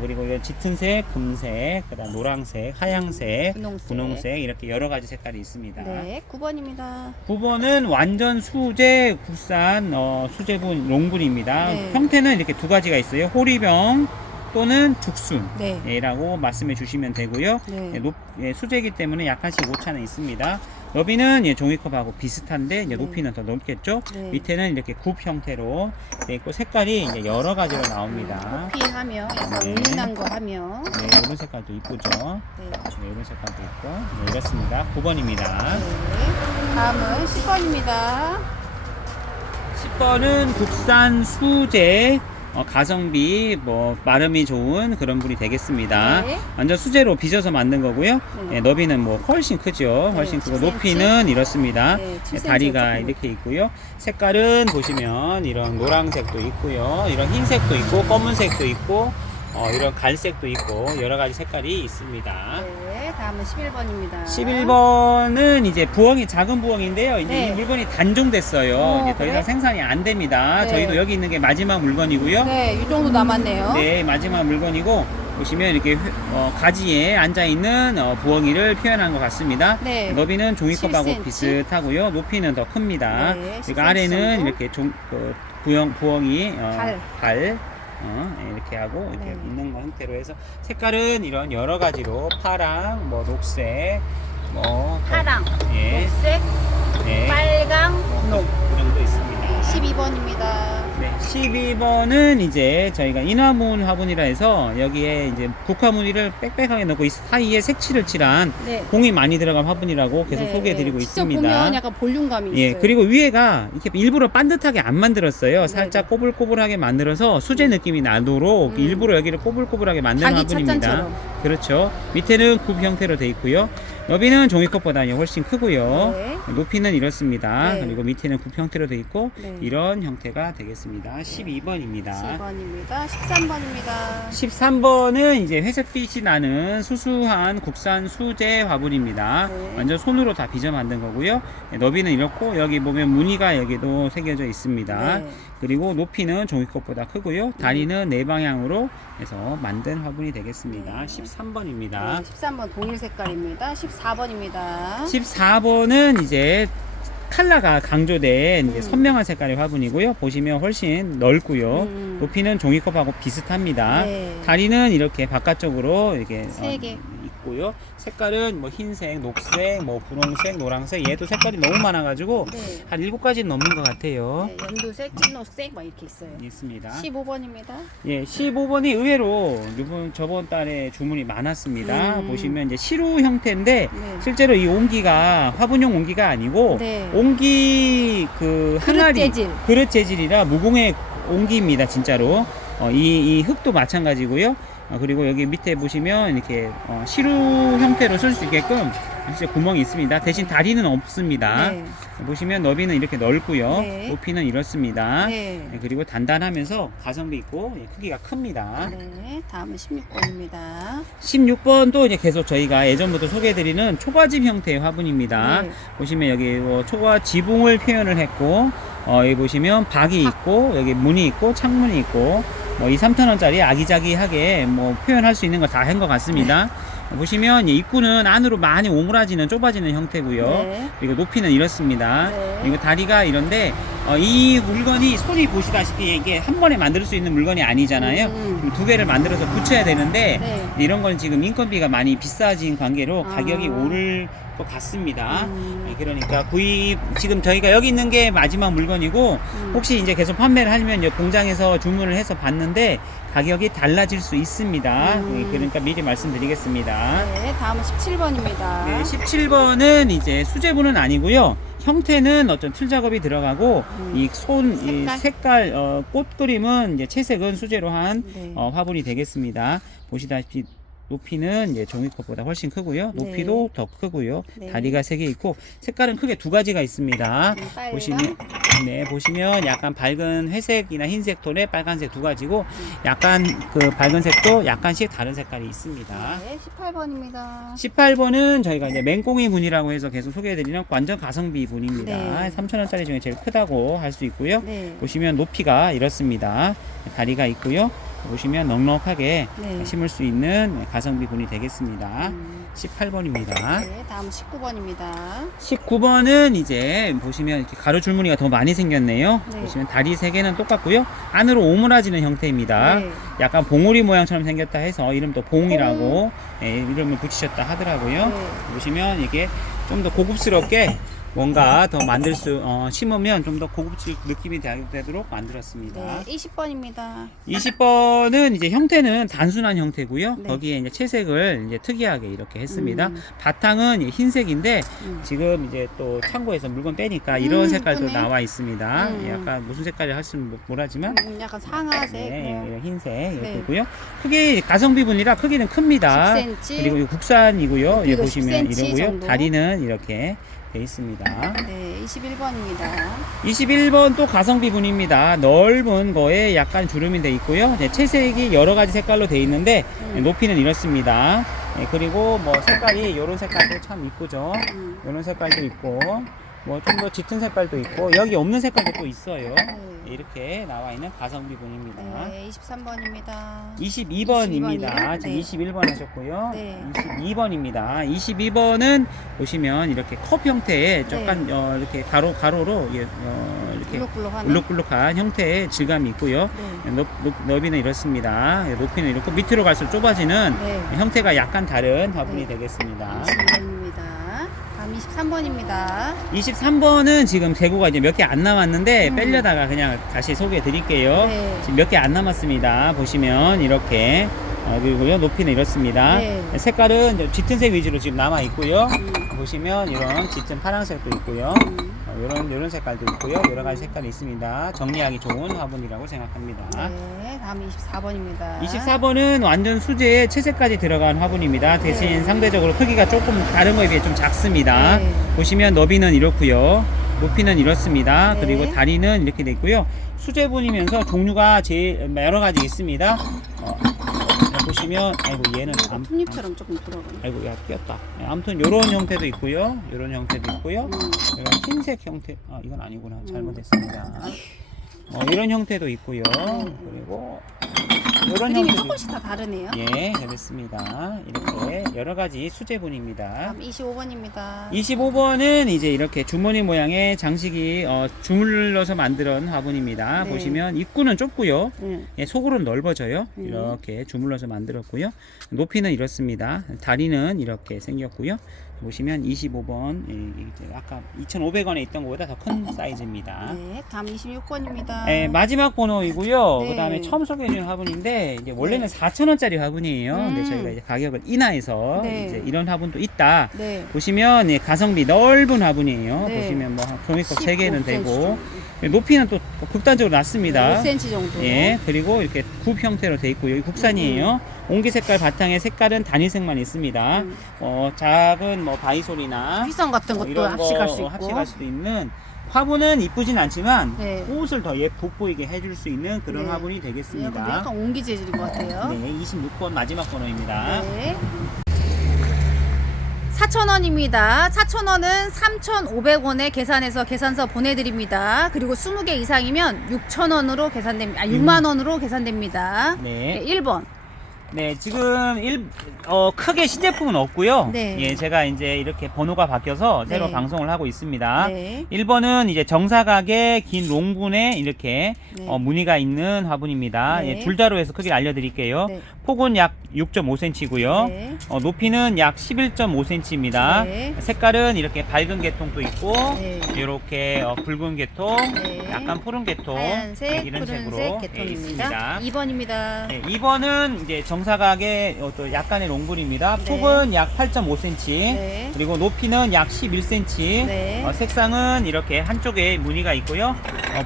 그리고 이런 짙은색, 금색, 그다음 노란색, 하양색, 분홍색 이렇게 여러 가지 색깔이 있습니다. 네, 9번입니다. 9번은 완전 수제 국산 수제분 롱분입니다. 네. 형태는 이렇게 두 가지가 있어요. 호리병 또는 네. 죽순이라고 말씀해 주시면 되고요. 네. 수제이기 때문에 약간씩 오차는 있습니다. 너비는 종이컵하고 비슷한데 이제 네. 높이는 더 넓겠죠. 네. 밑에는 이렇게 굽 형태로 돼 있고 색깔이 이제 여러 가지로 나옵니다. 커피하며 약간 네. 은은한 거 하며 네, 이런 색깔도 이쁘죠. 네. 네, 이런 색깔도 있고 이렇습니다. 9번입니다. 네. 다음은 10번입니다. 10번은 국산 수제 가성비 마름이 좋은 그런 분이 되겠습니다. 네. 완전 수제로 빚어서 만든 거고요. 네. 너비는 훨씬 크죠. 훨씬 네, 크고 10cm. 높이는 이렇습니다. 네, 7cm 다리가 조금 이렇게 있고요. 색깔은 보시면 이런 노란색도 있고요. 이런 흰색도 있고 검은색도 있고 이런 갈색도 있고 여러 가지 색깔이 있습니다. 네, 다음은 11번입니다. 11번은 이제 부엉이 작은 부엉인데요. 이제 네. 이 물건이 단종됐어요. 이제 더 그래? 이상 생산이 안 됩니다. 네. 저희도 여기 있는 게 마지막 물건이고요. 네, 이 정도 남았네요. 네, 마지막 물건이고 보시면 이렇게 가지에 앉아 있는 부엉이를 표현한 것 같습니다. 네. 너비는 종이컵하고 7cm. 비슷하고요. 높이는 더 큽니다. 네, 그리고 10cm 아래는 정도. 이렇게 부엉이 발 이렇게 하고 이렇게 네. 있는 형태로 해서 색깔은 이런 여러 가지로 파랑, 녹색, 파랑, 예, 녹색, 네, 빨강, 녹. 그 정도 있습니다. 12번입니다. 네, 12번은 이제 저희가 인화문 화분이라 해서 여기에 이제 국화무늬를 빽빽하게 넣고 이 사이에 색칠을 칠한 네. 공이 많이 들어간 화분이라고 계속 네, 소개해드리고 네. 있습니다. 직접 보면 약간 볼륨감이 예, 있어요. 그리고 위에가 이렇게 일부러 반듯하게 안 만들었어요. 네, 살짝 꼬불꼬불하게 만들어서 수제 느낌이 나도록 일부러 여기를 꼬불꼬불하게 만든 자기 화분입니다. 찻잔처럼. 그렇죠. 밑에는 굽 형태로 되어 있고요. 너비는 종이컵보다 훨씬 크고요. 네. 높이는 이렇습니다. 네. 그리고 밑에는 굽 형태로 되어 있고 네. 이런 형태가 되겠습니다. 12번입니다. 10번입니다. 13번입니다. 13번은 이제 회색빛이 나는 수수한 국산 수제 화분입니다. 네. 완전 손으로 다 빚어 만든 거고요. 너비는 이렇고 여기 보면 무늬가 여기도 새겨져 있습니다. 네. 그리고 높이는 종이컵보다 크고요. 다리는 네 방향으로 해서 만든 화분이 되겠습니다. 네. 13번입니다. 네, 13번 동일 색깔입니다. 14번입니다. 14번은 이제 컬러가 강조된 이제 선명한 색깔의 화분이고요. 보시면 훨씬 넓고요. 높이는 종이컵하고 비슷합니다. 네. 다리는 이렇게 바깥쪽으로 이렇게 세 개. 있고요. 색깔은 흰색, 녹색, 분홍색, 노란색 얘도 색깔이 너무 많아가지고 네. 한 7가지는 넘는 것 같아요. 네, 연두색, 찐녹색 막 이렇게 있어요. 있습니다. 15번입니다. 예, 15번이 의외로 저번 달에 주문이 많았습니다. 보시면 이제 시루 형태인데 네. 실제로 이 옹기가 화분용 옹기가 아니고 네. 옹기 그릇 항아리 재질. 그릇 재질이라 무공의 옹기입니다. 진짜로 이 흙도 마찬가지고요. 그리고 여기 밑에 보시면 이렇게 시루 형태로 쓸 수 있게끔 진짜 구멍이 있습니다. 대신 다리는 없습니다. 네. 보시면 너비는 이렇게 넓고요. 네. 높이는 이렇습니다. 네. 그리고 단단하면서 가성비 있고 크기가 큽니다. 네, 다음은 16번입니다. 16번도 이제 계속 저희가 예전부터 소개해드리는 초가집 형태의 화분입니다. 네. 보시면 여기 초가 지붕을 표현을 했고 여기 보시면 박이 있고 여기 문이 있고 창문이 있고 2, 3,000원짜리 아기자기하게 표현할 수 있는 거 다 한 것 같습니다. 보시면 입구는 안으로 많이 오므라지는 좁아지는 형태고요. 네. 그리고 높이는 이렇습니다. 네. 그리고 다리가 이런데 이 물건이 손이 보시다시피 이게 한 번에 만들 수 있는 물건이 아니잖아요. 두 개를 만들어서 붙여야 되는데 네. 이런 건 지금 인건비가 많이 비싸진 관계로 가격이 오를 것 같습니다. 그러니까 구입 지금 저희가 여기 있는 게 마지막 물건이고 혹시 이제 계속 판매를 하면 공장에서 주문을 해서 받는데 가격이 달라질 수 있습니다. 그러니까 미리 말씀드리겠습니다. 네, 다음은 17번입니다. 네, 17번은 이제 수제부는 아니고요. 형태는 어떤 틀 작업이 들어가고 이 색깔 꽃 그림은 이제 채색은 수제로 한 네. 화분이 되겠습니다. 보시다시피 높이는 이제 종이컵보다 훨씬 크고요. 높이도 더 크고요. 네. 다리가 3개 있고 색깔은 크게 2가지가 있습니다. 빨강. 보시면 약간 밝은 회색이나 흰색 톤에 빨간색 2가지고 약간 그 밝은 색도 약간씩 다른 색깔이 있습니다. 네, 18번입니다. 18번은 저희가 이제 맹꽁이 분이라고 해서 계속 소개해드리는 완전 가성비 분입니다. 네. 3,000원짜리 중에 제일 크다고 할 수 있고요. 네. 보시면 높이가 이렇습니다. 다리가 있고요. 보시면 넉넉하게 네. 심을 수 있는 가성비 분이 되겠습니다. 18번입니다. 네, 다음 19번입니다. 19번은 이제 보시면 이렇게 가로 줄무늬가 더 많이 생겼네요. 네. 보시면 다리 3개는 똑같고요. 안으로 오므라지는 형태입니다. 네. 약간 봉우리 모양처럼 생겼다 해서 이름도 봉이라고 이름을 붙이셨다 하더라고요. 네. 보시면 이게 좀 더 고급스럽게 뭔가 더 심으면 좀 더 고급질 느낌이 되도록 만들었습니다. 네, 20번입니다. 20번은 이제 형태는 단순한 형태고요. 네. 거기에 이제 채색을 이제 특이하게 이렇게 했습니다. 바탕은 흰색인데 지금 이제 또 창고에서 물건 빼니까 이런 색깔도 예쁘네. 나와 있습니다. 약간 무슨 색깔이 할수는 모르지만 약간 상아색. 네, 흰색 이렇게 네. 있고요. 크기 가성비분이라 크기는 큽니다. 10cm. 그리고 이거 국산이고요. 높이도 여기 보시면 10cm 이러고요. 정도. 다리는 이렇게 돼 있습니다. 네, 21번입니다. 21번 또 가성비분입니다. 넓은 거에 약간 주름이 돼 있고요. 네, 채색이 여러 가지 색깔로 돼 있는데 높이는 이렇습니다. 네, 그리고 뭐 색깔이 이런 색깔도 참 이쁘죠. 이런 색깔도 있고 뭐 좀 더 짙은 색깔도 있고 여기 없는 색깔도 또 있어요. 이렇게 나와 있는 가성비분입니다. 네, 23번입니다. 22번입니다. 지금 네. 21번 하셨고요. 네. 22번입니다. 22번은 보시면 이렇게 컵 형태의 약간 이렇게 가로로 이렇게 블록블록하네. 울룩불룩한 형태의 질감이 있고요. 네. 너비는 이렇습니다. 높이는 이렇고 밑으로 갈수록 좁아지는 네. 형태가 약간 다른 화분이 네. 되겠습니다. 22번입니다. 다음 23번입니다. 23번은 지금 재고가 이제 몇 개 안 남았는데 빼려다가 그냥 다시 소개해 드릴게요. 네. 지금 몇 개 안 남았습니다. 보시면 이렇게 그리고요 높이는 이렇습니다. 네. 색깔은 이제 짙은 색 위주로 지금 남아 있고요. 보시면 이런 짙은 파란색도 있고요. 이런 색깔도 있고요. 여러 가지 색깔이 있습니다. 정리하기 좋은 화분이라고 생각합니다. 네, 다음 24번입니다. 24번은 완전 수제에 채색까지 들어간 화분입니다. 대신 네. 상대적으로 크기가 조금 다른 거에 비해 좀 작습니다. 네. 보시면 너비는 이렇고요. 높이는 이렇습니다. 네. 그리고 다리는 이렇게 돼 있고요. 수제분이면서 종류가 제일 여러 가지 있습니다. 보시면 아이고 얘는 톱잎처럼 조금 들어가네. 아이고 야 끼었다. 아무튼 이런 형태도 있고요. 이런 형태도 있고요. 이런 흰색 형태 이건 아니구나. 잘못했습니다. 이런 형태도 있고요. 그리고 이런 그림이 형태도 조금씩 다 다르네요. 예, 그렇습니다. 이렇게 여러 가지 수제분입니다. 다음 25번입니다. 25번은 이제 이렇게 주머니 모양의 장식이 주물러서 만든 화분입니다. 네. 보시면 입구는 좁고요. 네. 예, 속으로는 넓어져요. 이렇게 주물러서 만들었고요. 높이는 이렇습니다. 다리는 이렇게 생겼고요. 보시면 25번 이제 아까 2,500원에 있던 것보다 더 큰 사이즈입니다. 네, 다음 26번입니다. 네, 마지막 번호이고요. 네. 그 다음에 처음 소개해주는 화분인데 이제 원래는 4,000원짜리 화분이에요. 근데 저희가 이제 가격을 인하해서 네. 이제 이런 화분도 있다. 네. 보시면 가성비 넓은 화분이에요. 네. 보시면 뭐 종이컵 3개는 15cm 되고 정도. 높이는 또 극단적으로 낮습니다. 5cm 정도. 예, 그리고 이렇게 굽 형태로 돼 있고 여기 국산이에요. 옹기 색깔 바탕에 색깔은 단일색만 있습니다. 작은 뭐 바이솔이나 휘성 같은 것도 이런 거 합식할 수 있고. 합식할 수도 있는 화분은 이쁘진 않지만 네. 꽃을 더 돋보이게 해줄 수 있는 그런 네. 화분이 네, 근데 되겠습니다. 약간 옹기 재질인 것 같아요. 네, 26번 마지막 번호입니다. 네. 4,000원입니다. 4,000원은 3,500원에 계산해서 계산서 보내드립니다. 그리고 20개 이상이면 6,000원으로 계산됩니다. 6만 원으로 계산됩니다. 네. 네, 1번. 네, 지금 크게 신제품은 없고요. 네. 예, 제가 이제 이렇게 번호가 바뀌어서 새로 네. 방송을 하고 있습니다. 네. 1번은 이제 정사각의 긴 롱분에 이렇게 네. 무늬가 있는 화분입니다. 네. 예, 줄자로 해서 크기를 알려드릴게요. 네. 폭은 약 6.5cm고요. 네. 높이는 약 11.5cm입니다. 네. 색깔은 이렇게 밝은 계통도 있고, 네. 이렇게 붉은 계통, 네. 약간 푸른 계통, 하얀색, 이런 푸른색 색으로 계통입니다. 있습니다. 2번입니다. 네, 2번은 이제 정사각의 또 약간의 롱분입니다. 네. 폭은 약 8.5cm, 네. 그리고 높이는 약 11cm. 네. 색상은 이렇게 한쪽에 무늬가 있고요.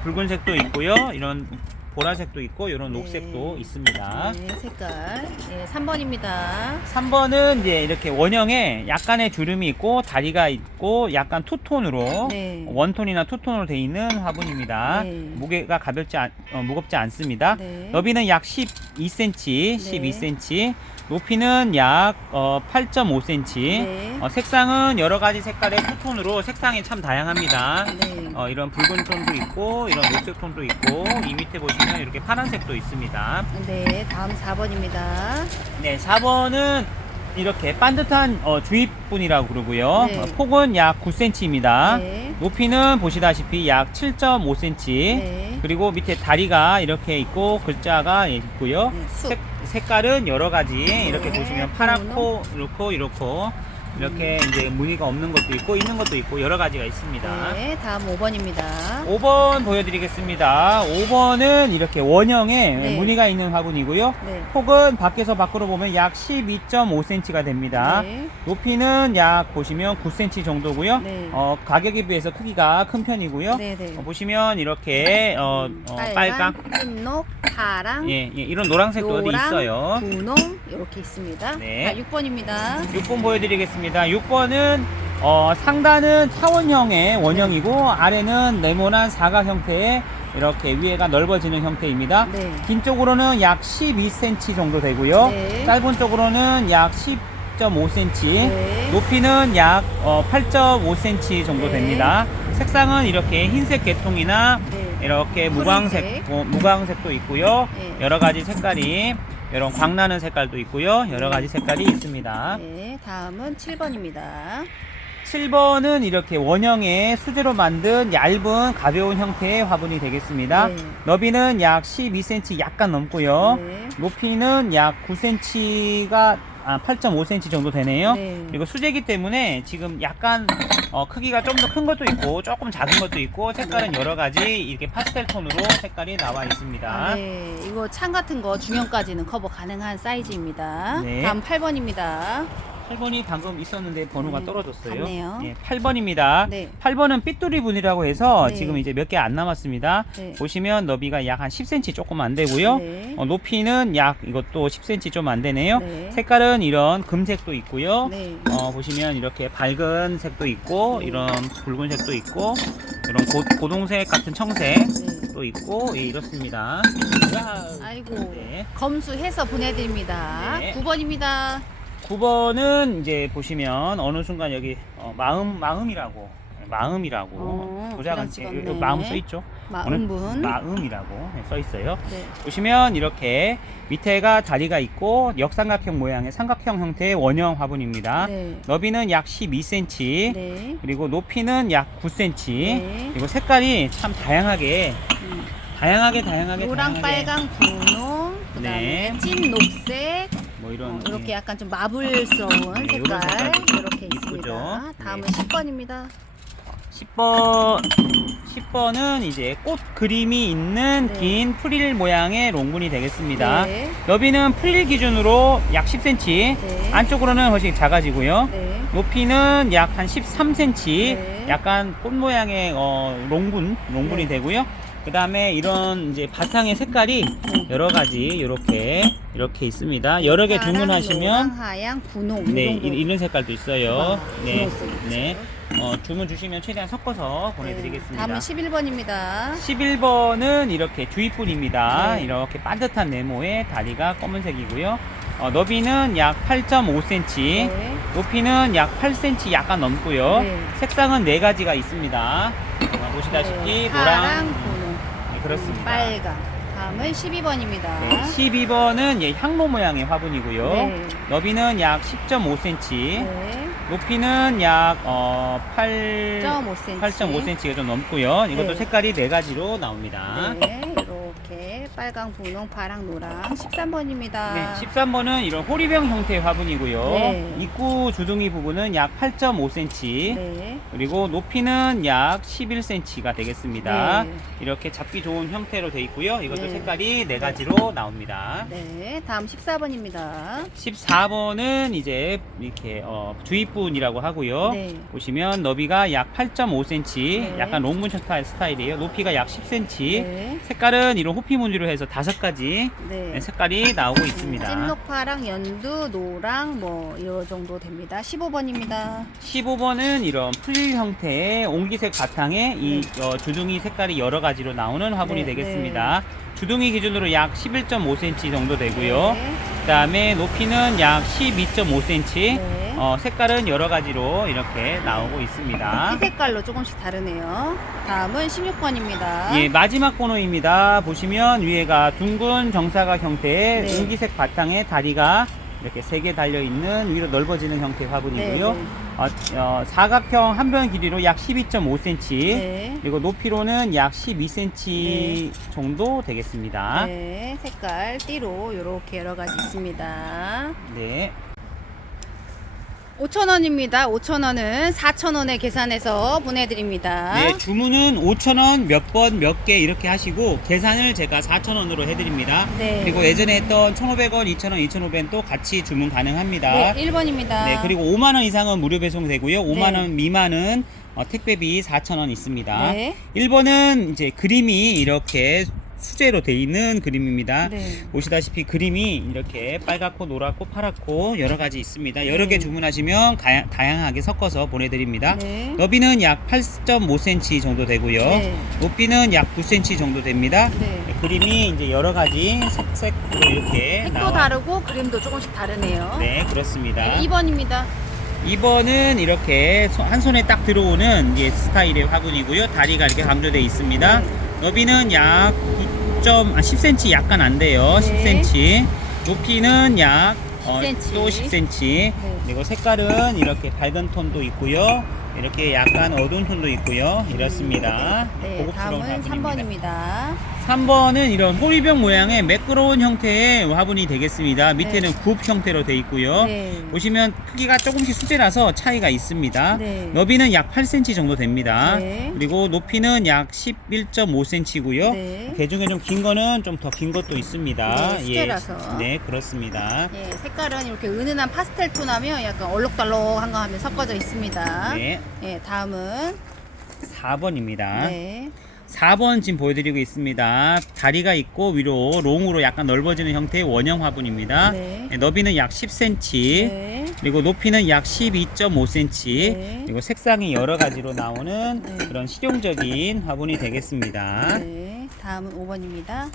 붉은색도 있고요. 이런 보라색도 있고, 이런 네. 녹색도 있습니다. 네, 색깔. 네, 3번입니다. 3번은 이제 이렇게 원형에 약간의 주름이 있고 다리가 있고 약간 투톤으로 네. 원톤이나 투톤으로 되어 있는 화분입니다. 네. 무게가 무겁지 않습니다. 네. 너비는 약 12cm, 12cm. 높이는 약 8.5cm. 네. 색상은 여러 가지 색깔의 투톤으로 색상이 참 다양합니다. 네. 이런 붉은 톤도 있고 이런 녹색 톤도 있고 이 밑에 보시면 이렇게 파란색도 있습니다. 네, 다음 4번입니다. 네, 4번은 이렇게 반듯한 주입분이라고 그러고요. 네. 폭은 약 9cm입니다. 네. 높이는 보시다시피 약 7.5cm. 네. 그리고 밑에 다리가 이렇게 있고 글자가 있고요. 네, 쑥. 색깔은 여러 가지 이렇게 네. 보시면 파랗고 이렇게 이제 무늬가 없는 것도 있고 있는 것도 있고 여러 가지가 있습니다. 네, 다음 5번입니다. 5번 보여드리겠습니다. 5번은 이렇게 원형에 네. 무늬가 있는 화분이고요. 네. 폭은 밖에서 밖으로 보면 약 12.5cm가 됩니다. 네. 높이는 약 보시면 9cm 정도고요. 네. 가격에 비해서 크기가 큰 편이고요. 네, 네. 보시면 이렇게 빨강, 흰록, 파랑, 예, 이런 노란색도 어디 노랑, 있어요. 분홍 이렇게 있습니다. 네. 자, 6번입니다. 6번 보여드리겠습니다. 6번은 상단은 타원형의 원형이고 아래는 네모난 사각 형태의 이렇게 위에가 넓어지는 형태입니다. 네. 긴 쪽으로는 약 12cm 정도 되고요. 네. 짧은 쪽으로는 약 10.5cm. 네. 높이는 약 8.5cm 정도 네. 됩니다. 색상은 이렇게 흰색 계통이나 네. 이렇게 푸른색. 무광색도 있고요. 네. 여러 가지 색깔이 이런 광나는 색깔도 있고요. 여러 가지 색깔이 있습니다. 네, 다음은 7번입니다. 7번은 이렇게 원형의 수제로 만든 얇은 가벼운 형태의 화분이 되겠습니다. 네. 너비는 약 12cm 약간 넘고요. 네. 높이는 약 9cm가 8.5cm 정도 되네요. 네. 그리고 수제기 때문에 지금 약간 크기가 좀 더 큰 것도 있고 조금 작은 것도 있고 색깔은 여러 가지 이렇게 파스텔 톤으로 색깔이 나와 있습니다. 네, 이거 창 같은 거 중형까지는 커버 가능한 사이즈입니다. 네. 다음 8번입니다. 8번이 방금 있었는데 번호가 네, 떨어졌어요. 같네요. 예, 8번입니다. 네. 8번은 삐뚤이 분이라고 해서 네. 지금 이제 몇 개 안 남았습니다. 네. 보시면 너비가 약 한 10cm 조금 안 되고요. 네. 높이는 약 이것도 10cm 좀 안 되네요. 네. 색깔은 이런 금색도 있고요. 네. 보시면 이렇게 밝은 색도 있고 네. 이런 붉은색도 있고 이런 고동색 같은 청색도 네. 있고 예, 이렇습니다. 아이고, 네. 검수해서 보내드립니다. 네. 9번입니다. 9번은 이제 보시면 어느 순간 여기 마음이라고 도장 도자같이 찍었네. 마음 써 있죠. 마음분. 마음이라고 써 있어요. 네. 보시면 이렇게 밑에가 다리가 있고 역삼각형 모양의 삼각형 형태의 원형 화분입니다. 네. 너비는 약 12cm. 네. 그리고 높이는 약 9cm. 네. 그리고 색깔이 참 다양하게 노랑, 빨강, 분홍, 그다음에 네. 찐 녹색, 뭐 이런 이렇게 예. 약간 좀 마블스러운 네, 색깔 이런 색깔도 이렇게 이쁘죠. 있습니다. 다음은 네. 10번입니다. 10번은 이제 꽃 그림이 있는 네. 긴 프릴 모양의 롱분이 되겠습니다. 네. 너비는 프릴 기준으로 약 10cm, 네. 안쪽으로는 훨씬 작아지고요. 네. 높이는 약 한 13cm, 네. 약간 꽃 모양의 롱분이 네. 되고요. 그 다음에 이런 이제 바탕의 색깔이 여러 가지 이렇게 있습니다. 여러 개 파랑, 주문하시면 노랑, 하양, 분홍 네, 이 정도. 이런 색깔도 있어요. 와, 네, 분홍색이 네. 있어요. 주문 주시면 최대한 섞어서 보내드리겠습니다. 다음은 11번입니다. 11번은 이렇게 주입분입니다. 네. 이렇게 반듯한 네모에 다리가 검은색이고요. 너비는 약 8.5cm, 네. 높이는 약 8cm 약간 넘고요. 네. 색상은 4가지가 있습니다. 보시다시피 네. 노랑, 파랑, 분홍, 네, 그렇습니다. 빨강. 다음은 12번입니다. 네, 12번은 예, 향로 모양의 화분이고요. 네. 너비는 약 10.5cm, 네. 높이는 약 8.5cm. 8.5cm. 8.5cm가 좀 넘고요. 이것도 네. 색깔이 4가지로 나옵니다. 네, 이렇게 빨강, 분홍, 파랑, 노랑 13번입니다. 네, 13번은 이런 호리병 형태의 화분이고요. 네. 입구 주둥이 부분은 약 8.5cm, 네. 그리고 높이는 약 11cm가 되겠습니다. 네. 이렇게 잡기 좋은 형태로 되어 있고요. 이것도 네. 색깔이 4가지로 나옵니다. 네, 다음 14번입니다. 14번은 이제 이렇게 주입분이라고 하고요. 네. 보시면 너비가 약 8.5cm, 네. 약간 롱문 스타일이에요. 높이가 약 10cm. 네. 색깔은 이런 호피무늬로 해서 5가지 네. 색깔이 나오고 있습니다. 찐녹파랑 연두, 노랑 뭐 이 정도 됩니다. 15번입니다. 15번은 이런 풀 형태의 옹기색 바탕에 이 주둥이 색깔이 여러 가지로 나오는 화분이 네, 되겠습니다. 주둥이 기준으로 약 11.5cm 정도 되고요. 네. 그 다음에 높이는 약 12.5cm. 네. 색깔은 여러 가지로 이렇게 나오고 있습니다. 이 색깔로 조금씩 다르네요. 다음은 16번입니다. 예, 마지막 번호입니다. 보시면 위에가 둥근 정사각 형태의 네. 옹기색 바탕에 다리가 이렇게 3개 달려있는 위로 넓어지는 형태의 화분이고요. 네, 사각형 한 변 길이로 약 12.5cm, 네. 그리고 높이로는 약 12cm 네. 정도 되겠습니다. 네, 색깔 띠로 이렇게 여러 가지 있습니다. 네. 5,000원입니다. 5,000원은 4,000원에 계산해서 보내드립니다. 네, 주문은 5,000원 몇 번 몇 개 이렇게 하시고 계산을 제가 4,000원으로 해드립니다. 네. 그리고 예전에 했던 1,500원, 2,000원, 2,500원도 같이 주문 가능합니다. 네, 1번입니다. 네, 그리고 5만원 이상은 무료 배송 되고요. 5만원 네. 미만은 택배비 4,000원 있습니다. 네. 1번은 이제 그림이 이렇게 수제로 돼 있는 그림입니다. 네. 보시다시피 그림이 이렇게 빨갛고 노랗고 파랗고 여러 가지 있습니다. 여러 개 네. 주문하시면 다양하게 섞어서 보내드립니다. 네. 너비는 약 8.5cm 정도 되고요. 네. 높이는 약 9cm 정도 됩니다. 네. 그림이 이제 여러 가지 색으로 이렇게 색도 다르고 그림도 조금씩 다르네요. 네, 그렇습니다. 네, 2번입니다. 2번은 이렇게 한 손에 딱 들어오는 이게 스타일의 화분이고요. 다리가 이렇게 강조되어 있습니다. 네. 너비는 약 10cm 약간 안 돼요. 네. 10cm. 높이는 약 10cm. 또 10cm. 네. 그리고 색깔은 이렇게 밝은 톤도 있고요. 이렇게 약간 어두운 톤도 있고요. 이렇습니다. 네, 고급스러운 다음은 화분입니다. 3번입니다. 3번은 이런 호리병 모양의 매끄러운 형태의 화분이 되겠습니다. 밑에는 네. 굽 형태로 되어 있고요. 네. 보시면 크기가 조금씩 수제라서 차이가 있습니다. 네. 너비는 약 8cm 정도 됩니다. 네. 그리고 높이는 약 11.5cm고요. 네. 그 중에 좀 긴 거는 좀 더 긴 것도 있습니다. 네, 수제라서. 네, 그렇습니다. 예, 색깔은 이렇게 은은한 파스텔 톤하며 약간 얼룩덜룩한 거 하면 섞어져 있습니다. 네, 예, 다음은 4번입니다. 네. 4번 지금 보여드리고 있습니다. 다리가 있고 위로 롱으로 약간 넓어지는 형태의 원형 화분입니다. 네. 네, 너비는 약 10cm, 네. 그리고 높이는 약 12.5cm, 네. 그리고 색상이 여러 가지로 나오는 네. 그런 실용적인 화분이 되겠습니다. 네. 다음은 5번입니다.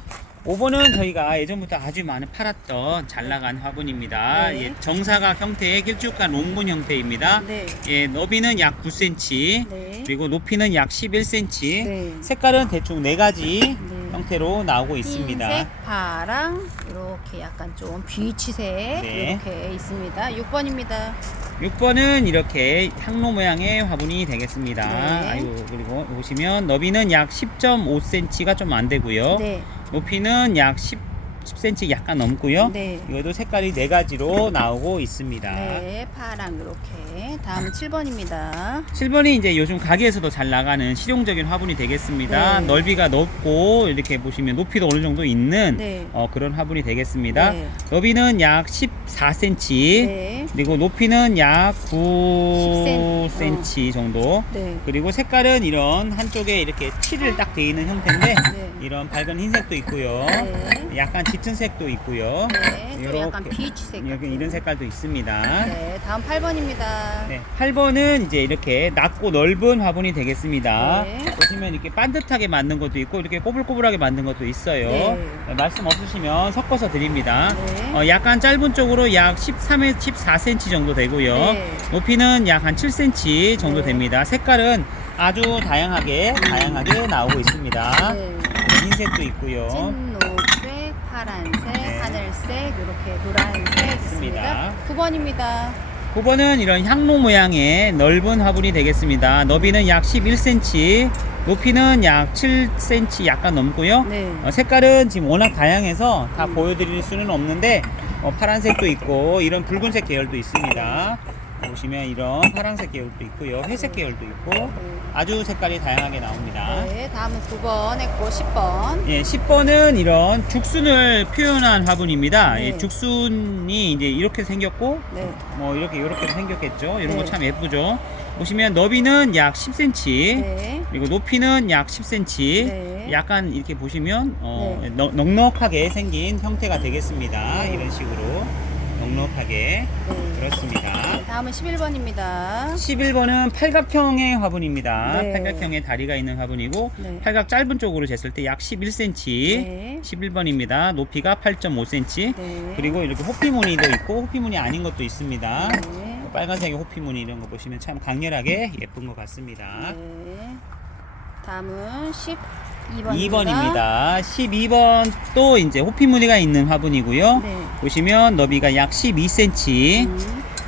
5번은 저희가 예전부터 아주 많이 팔았던 잘 나간 화분입니다. 네. 예, 정사각 형태의 길쭉한 롱문 형태입니다. 네. 예, 너비는 약 9cm, 네. 그리고 높이는 약 11cm, 네. 색깔은 대충 4가지 네. 형태로 나오고 있습니다. 흰색, 파랑, 이렇게 약간 좀 비치색 네. 이렇게 있습니다. 6번입니다. 6번은 이렇게 향로 모양의 화분이 되겠습니다. 네. 아이고, 그리고 보시면 너비는 약 10.5cm가 좀 안 되고요. 네. 높이는 약 10cm 약간 넘고요. 네. 이것도 색깔이 4가지로 나오고 있습니다. 네, 파랑 이렇게. 다음은 7번입니다. 7번이 이제 요즘 가게에서도 잘 나가는 실용적인 화분이 되겠습니다. 네. 넓이가 넓고 이렇게 보시면 높이도 어느 정도 있는 네. 그런 화분이 되겠습니다. 네. 너비는 약 14cm, 네. 그리고 높이는 약 10cm. 9cm 정도. 네. 그리고 색깔은 이런 한쪽에 이렇게 칠을 딱 돼 있는 형태인데 네. 이런 밝은 흰색도 있고요. 네. 약간 짙은 색도 있고요. 네. 좀 약간 이렇게. 비치색. 여기 이런 색깔도 있습니다. 네. 다음 8번입니다. 네, 8번은 이제 이렇게 낮고 넓은 화분이 되겠습니다. 네. 보시면 이렇게 반듯하게 만든 것도 있고 이렇게 꼬불꼬불하게 만든 것도 있어요. 네. 말씀 없으시면 섞어서 드립니다. 네. 약간 짧은 쪽으로 약 14cm 정도 되고요. 네. 높이는 약 한 7cm 정도 네. 됩니다. 색깔은 아주 다양하게 나오고 있습니다. 네. 흰색도 있고요. 찐노 파란색, 네. 하늘색, 이렇게 노란색 있습니다. 있습니다. 9번입니다. 9번은 이런 향로 모양의 넓은 화분이 되겠습니다. 너비는 약 11cm, 높이는 약 7cm 약간 넘고요. 네. 색깔은 지금 워낙 다양해서 다 보여드릴 수는 없는데 파란색도 있고 이런 붉은색 계열도 있습니다. 보시면 이런 파란색 계열도 있고요, 회색 계열도 있고 아주 색깔이 다양하게 나옵니다. 네, 다음은 9번 했고 10번. 예, 10번은 이런 죽순을 표현한 화분입니다. 네. 예, 죽순이 이제 이렇게 생겼고 네. 뭐 이렇게 생겼겠죠. 이런 네. 거 참 예쁘죠. 보시면 너비는 약 10cm, 네. 그리고 높이는 약 10cm. 네. 약간 이렇게 보시면 네. 넉넉하게 생긴 형태가 되겠습니다. 네. 이런 식으로 넉넉하게 네. 그렇습니다. 다음은 11번입니다. 11번은 팔각형의 화분입니다. 네. 팔각형의 다리가 있는 화분이고 네. 팔각 짧은 쪽으로 쟀을 때 약 11cm. 네. 11번입니다. 높이가 8.5cm. 네. 그리고 이렇게 호피무늬도 있고 호피무늬 아닌 것도 있습니다. 네. 빨간색의 호피무늬 이런 거 보시면 참 강렬하게 예쁜 것 같습니다. 네. 다음은 12번입니다. 2번입니다. 12번 또 이제 호피무늬가 있는 화분이고요. 네. 보시면 너비가 약 12cm,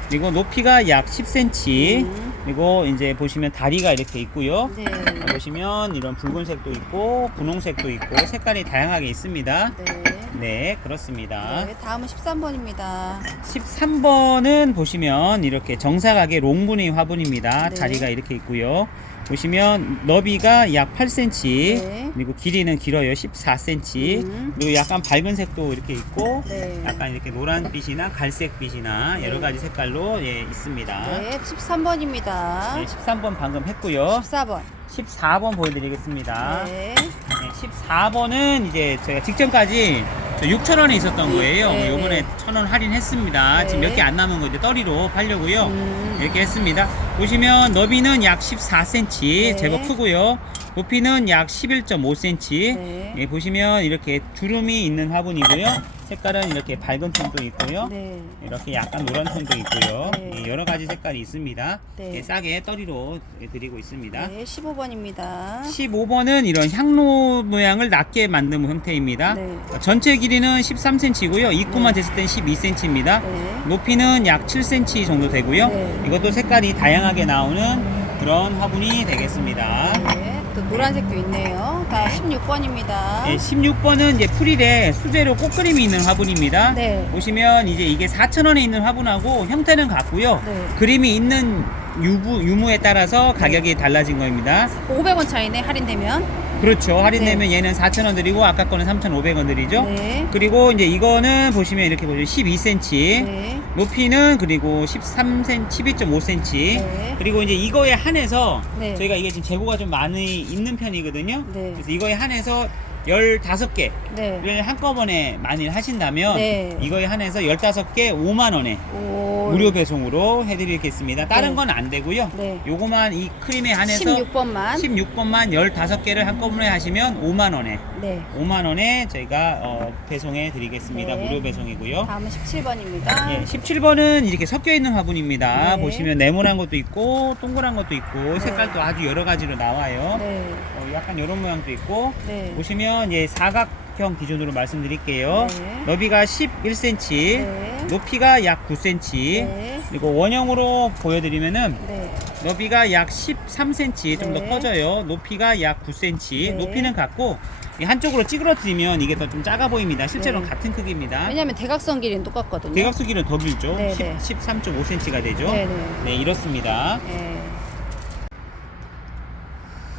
그리고 높이가 약 10cm, 그리고 이제 보시면 다리가 이렇게 있고요. 네. 보시면 이런 붉은색도 있고 분홍색도 있고 색깔이 다양하게 있습니다. 네. 네, 그렇습니다. 네. 다음은 13번입니다. 13번은 보시면 이렇게 정사각의 롱무늬 화분입니다. 네. 다리가 이렇게 있고요. 보시면 너비가 약 8cm, 네. 그리고 길이는 길어요. 14cm. 그리고 약간 밝은 색도 이렇게 있고 네. 약간 이렇게 노란빛이나 갈색빛이나 네. 여러 가지 색깔로 예, 있습니다. 네. 13번입니다. 네, 13번 방금 했고요. 14번. 14번 보여드리겠습니다. 네. 네, 14번은 이제 제가 직전까지 6,000원에 있었던 거예요. 네, 요번에 네. 1,000원 할인했습니다. 네. 지금 몇 개 안 남은 거 이제 떠리로 팔려고요. 이렇게 했습니다. 보시면 너비는 약 14cm, 네. 제법 크고요. 높이는 약 11.5cm. 네. 예, 보시면 이렇게 주름이 있는 화분이고요. 색깔은 이렇게 밝은 톤도 있고요. 네. 이렇게 약간 노란 톤도 있고요. 네. 예, 여러 가지 색깔이 있습니다. 네. 예, 싸게 떠리로 드리고 있습니다. 네. 15번입니다. 15번은 이런 향로 모양을 낮게 만든 형태입니다. 네. 전체 길이는 13cm고요. 입구만 쟀을 땐 12cm입니다. 네. 높이는 약 7cm 정도 되고요. 네. 이것도 색깔이 다양하게 나오는 그런 화분이 되겠습니다. 네. 또 노란색도 있네요. 다음 16번입니다. 네, 16번은 이제 프릴에 수제로 꽃그림이 있는 화분입니다. 네. 보시면 이제 이게 4,000원에 있는 화분하고 형태는 같고요. 네. 그림이 있는 유무에 따라서 가격이 달라진 겁니다. 500원 차이네, 할인되면. 그렇죠. 할인되면 얘는 4,000원 드리고 아까 거는 3,500원 드리죠. 네. 그리고 이제 이거는 보시면 이렇게 보시면 12cm, 네. 높이는 그리고 13cm, 12.5cm. 네. 그리고 이제 이거에 한해서 네. 저희가 이게 지금 재고가 좀 많이 있는 편이거든요. 네. 그래서 이거에 한해서 15개를 네. 한꺼번에 많이 하신다면 네. 이거에 한해서 15개 5만원에 오. 무료 배송으로 해드리겠습니다. 다른 네. 건 안 되고요. 네. 요거만 이 크림에 한해서 16번만. 16번만 15개를 한꺼번에 하시면 5만원에 네. 5만원에 저희가 배송해 드리겠습니다. 네. 무료 배송이고요. 다음은 17번입니다. 예, 17번은 이렇게 섞여 있는 화분입니다. 네. 보시면 네모난 것도 있고 동그란 것도 있고 네. 색깔도 아주 여러 가지로 나와요. 네. 약간 이런 모양도 있고 네. 보시면 예, 사각형 기준으로 말씀드릴게요. 네. 너비가 11cm, 네. 높이가 약 9cm, 네. 그리고 원형으로 보여드리면은 네. 너비가 약 13cm 좀 더 네. 커져요. 높이가 약 9cm, 네. 높이는 같고 이 한쪽으로 찌그러뜨리면 이게 더 좀 작아 보입니다. 실제로는 네. 같은 크기입니다. 왜냐면 대각선 길이는 똑같거든요. 대각선 길이는 더 길죠. 네, 네. 13.5cm가 되죠. 네네. 네, 이렇습니다. 네.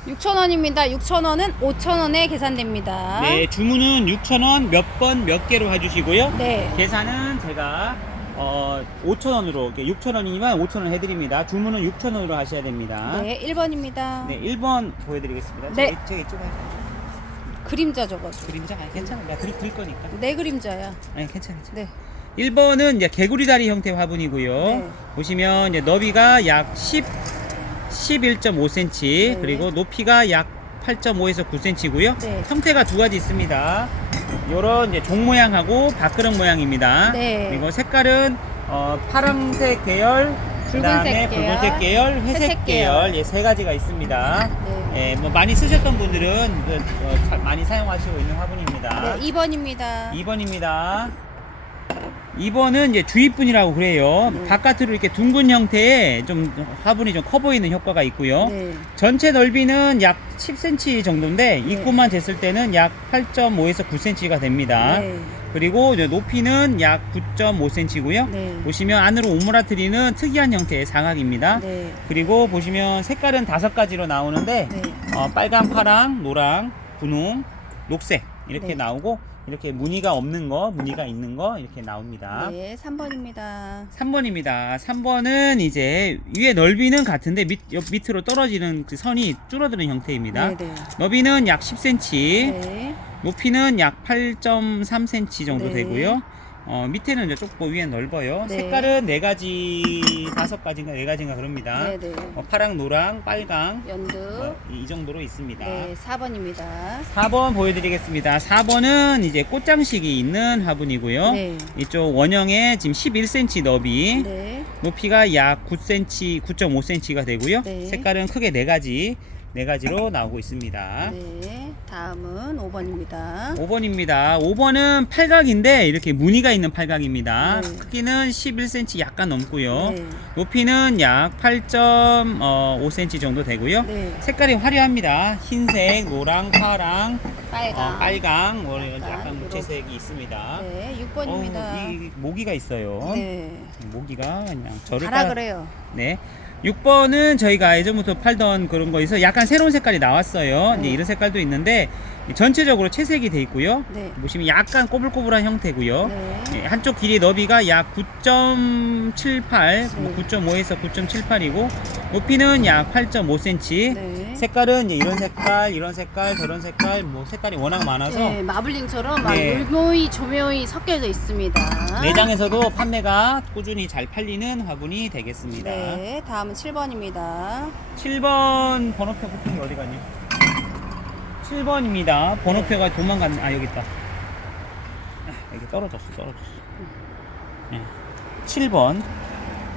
6,000원입니다. 6,000원은 5,000원에 계산됩니다. 네, 주문은 6,000원 몇 번 몇 개로 해주시고요. 네. 계산은 제가 5,000원으로 6,000원이면 5,000원 해드립니다. 주문은 6,000원으로 하셔야 됩니다. 네, 1번입니다. 네, 1번 보여드리겠습니다. 네. 저기 찍어요. 그림자 적어줘. 그림자 괜찮아. 내가 들 거니까. 내 그림자야. 아니, 괜찮아. 네. 1번은 이제 개구리 다리 형태 화분이고요. 네. 보시면 이제 너비가 약 11.5cm, 네. 그리고 높이가 약 8.5에서 9cm고요. 네. 형태가 두 가지 있습니다. 요런 이제 종 모양하고 밥그릇 모양입니다. 네. 그리고 색깔은 파란색 계열, 그다음에 붉은색 붉은색 계열, 회색 회색 계열, 예, 세 가지가 있습니다. 네. 예, 뭐 많이 쓰셨던 분들은 많이 사용하시고 있는 화분입니다. 네, 2번입니다. 2번입니다. 2번은 이제 주입분이라고 그래요. 네. 바깥으로 이렇게 둥근 형태의 좀 화분이 좀 커 보이는 효과가 있고요. 네. 전체 넓이는 약 10cm 정도인데 네. 입구만 됐을 때는 약 8.5에서 9cm가 됩니다. 네. 그리고 이제 높이는 약 9.5cm고요. 네. 보시면 안으로 오므라뜨리는 특이한 형태의 상악입니다. 네. 그리고 보시면 색깔은 5가지로 나오는데 네. 빨강, 파랑, 노랑, 분홍, 녹색 이렇게 네. 나오고 이렇게 무늬가 없는 거, 무늬가 있는 거 이렇게 나옵니다. 네, 3번입니다. 3번입니다. 3번은 이제 위에 넓이는 같은데 밑으로 떨어지는 그 선이 줄어드는 형태입니다. 네, 네. 너비는 약 10cm, 네. 높이는 약 8.3cm 정도 네. 되고요. 밑에는 이제 좁고 위에 넓어요. 네. 색깔은 5가지인가 4가지인가 그럽니다. 네, 네. 파랑, 노랑, 빨강 연두. 이 정도로 있습니다. 네, 4번입니다. 4번 보여드리겠습니다. 4번은 이제 꽃장식이 있는 화분이고요. 네. 이쪽 원형에 지금 11cm 너비, 네. 높이가 약 9cm, 9.5cm가 되고요. 네. 색깔은 크게 4가지로 나오고 있습니다. 네. 다음은 5번입니다. 5번입니다. 5번은 팔각인데 이렇게 무늬가 있는 팔각입니다. 네. 크기는 11cm 약간 넘고요. 네. 높이는 약 8.5cm 정도 되고요. 네. 색깔이 화려합니다. 흰색, 노랑, 파랑, 빨강. 빨강, 뭐 빨강, 약간 이렇게. 무채색이 있습니다. 네, 6번입니다. 이 모기가 있어요. 네. 모기가 그냥 저를 가라 그래요. 네. 6번은 저희가 예전부터 팔던 그런 거에서 약간 새로운 색깔이 나왔어요. 네. 이제 이런 색깔도 있는데 전체적으로 채색이 돼 있고요. 네. 보시면 약간 꼬불꼬불한 형태고요. 네. 예, 한쪽 길이 너비가 약 9.78, 네. 9.5에서 9.78이고 높이는 약 8.5cm. 네. 색깔은 이제 이런 색깔, 저런 색깔, 뭐 색깔이 워낙 많아서 네, 마블링처럼 막 네. 율모이, 조묘이 섞여져 있습니다. 매장에서도 판매가 꾸준히 잘 팔리는 화분이 되겠습니다. 네, 다음은 7번입니다. 7번 번호표 붙은 게 어디 갔니? 7번입니다. 번호표가 도망갔네. 아, 여기 있다. 여기 떨어졌어. 네. 7번.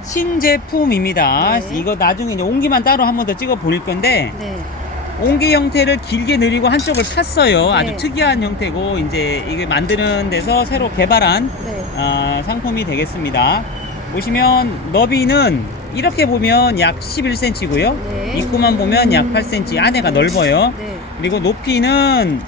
신제품입니다. 네. 이거 나중에 이제 옹기만 따로 한 번 더 찍어 보일 건데, 네. 옹기 형태를 길게 늘리고 한쪽을 팠어요. 아주 네. 특이한 형태고, 이제 이게 만드는 데서 새로 개발한 네. 상품이 되겠습니다. 보시면 너비는 이렇게 보면 약 11cm고요. 네. 입구만 보면 약 8cm, 안에가 넓어요. 네. 그리고 높이는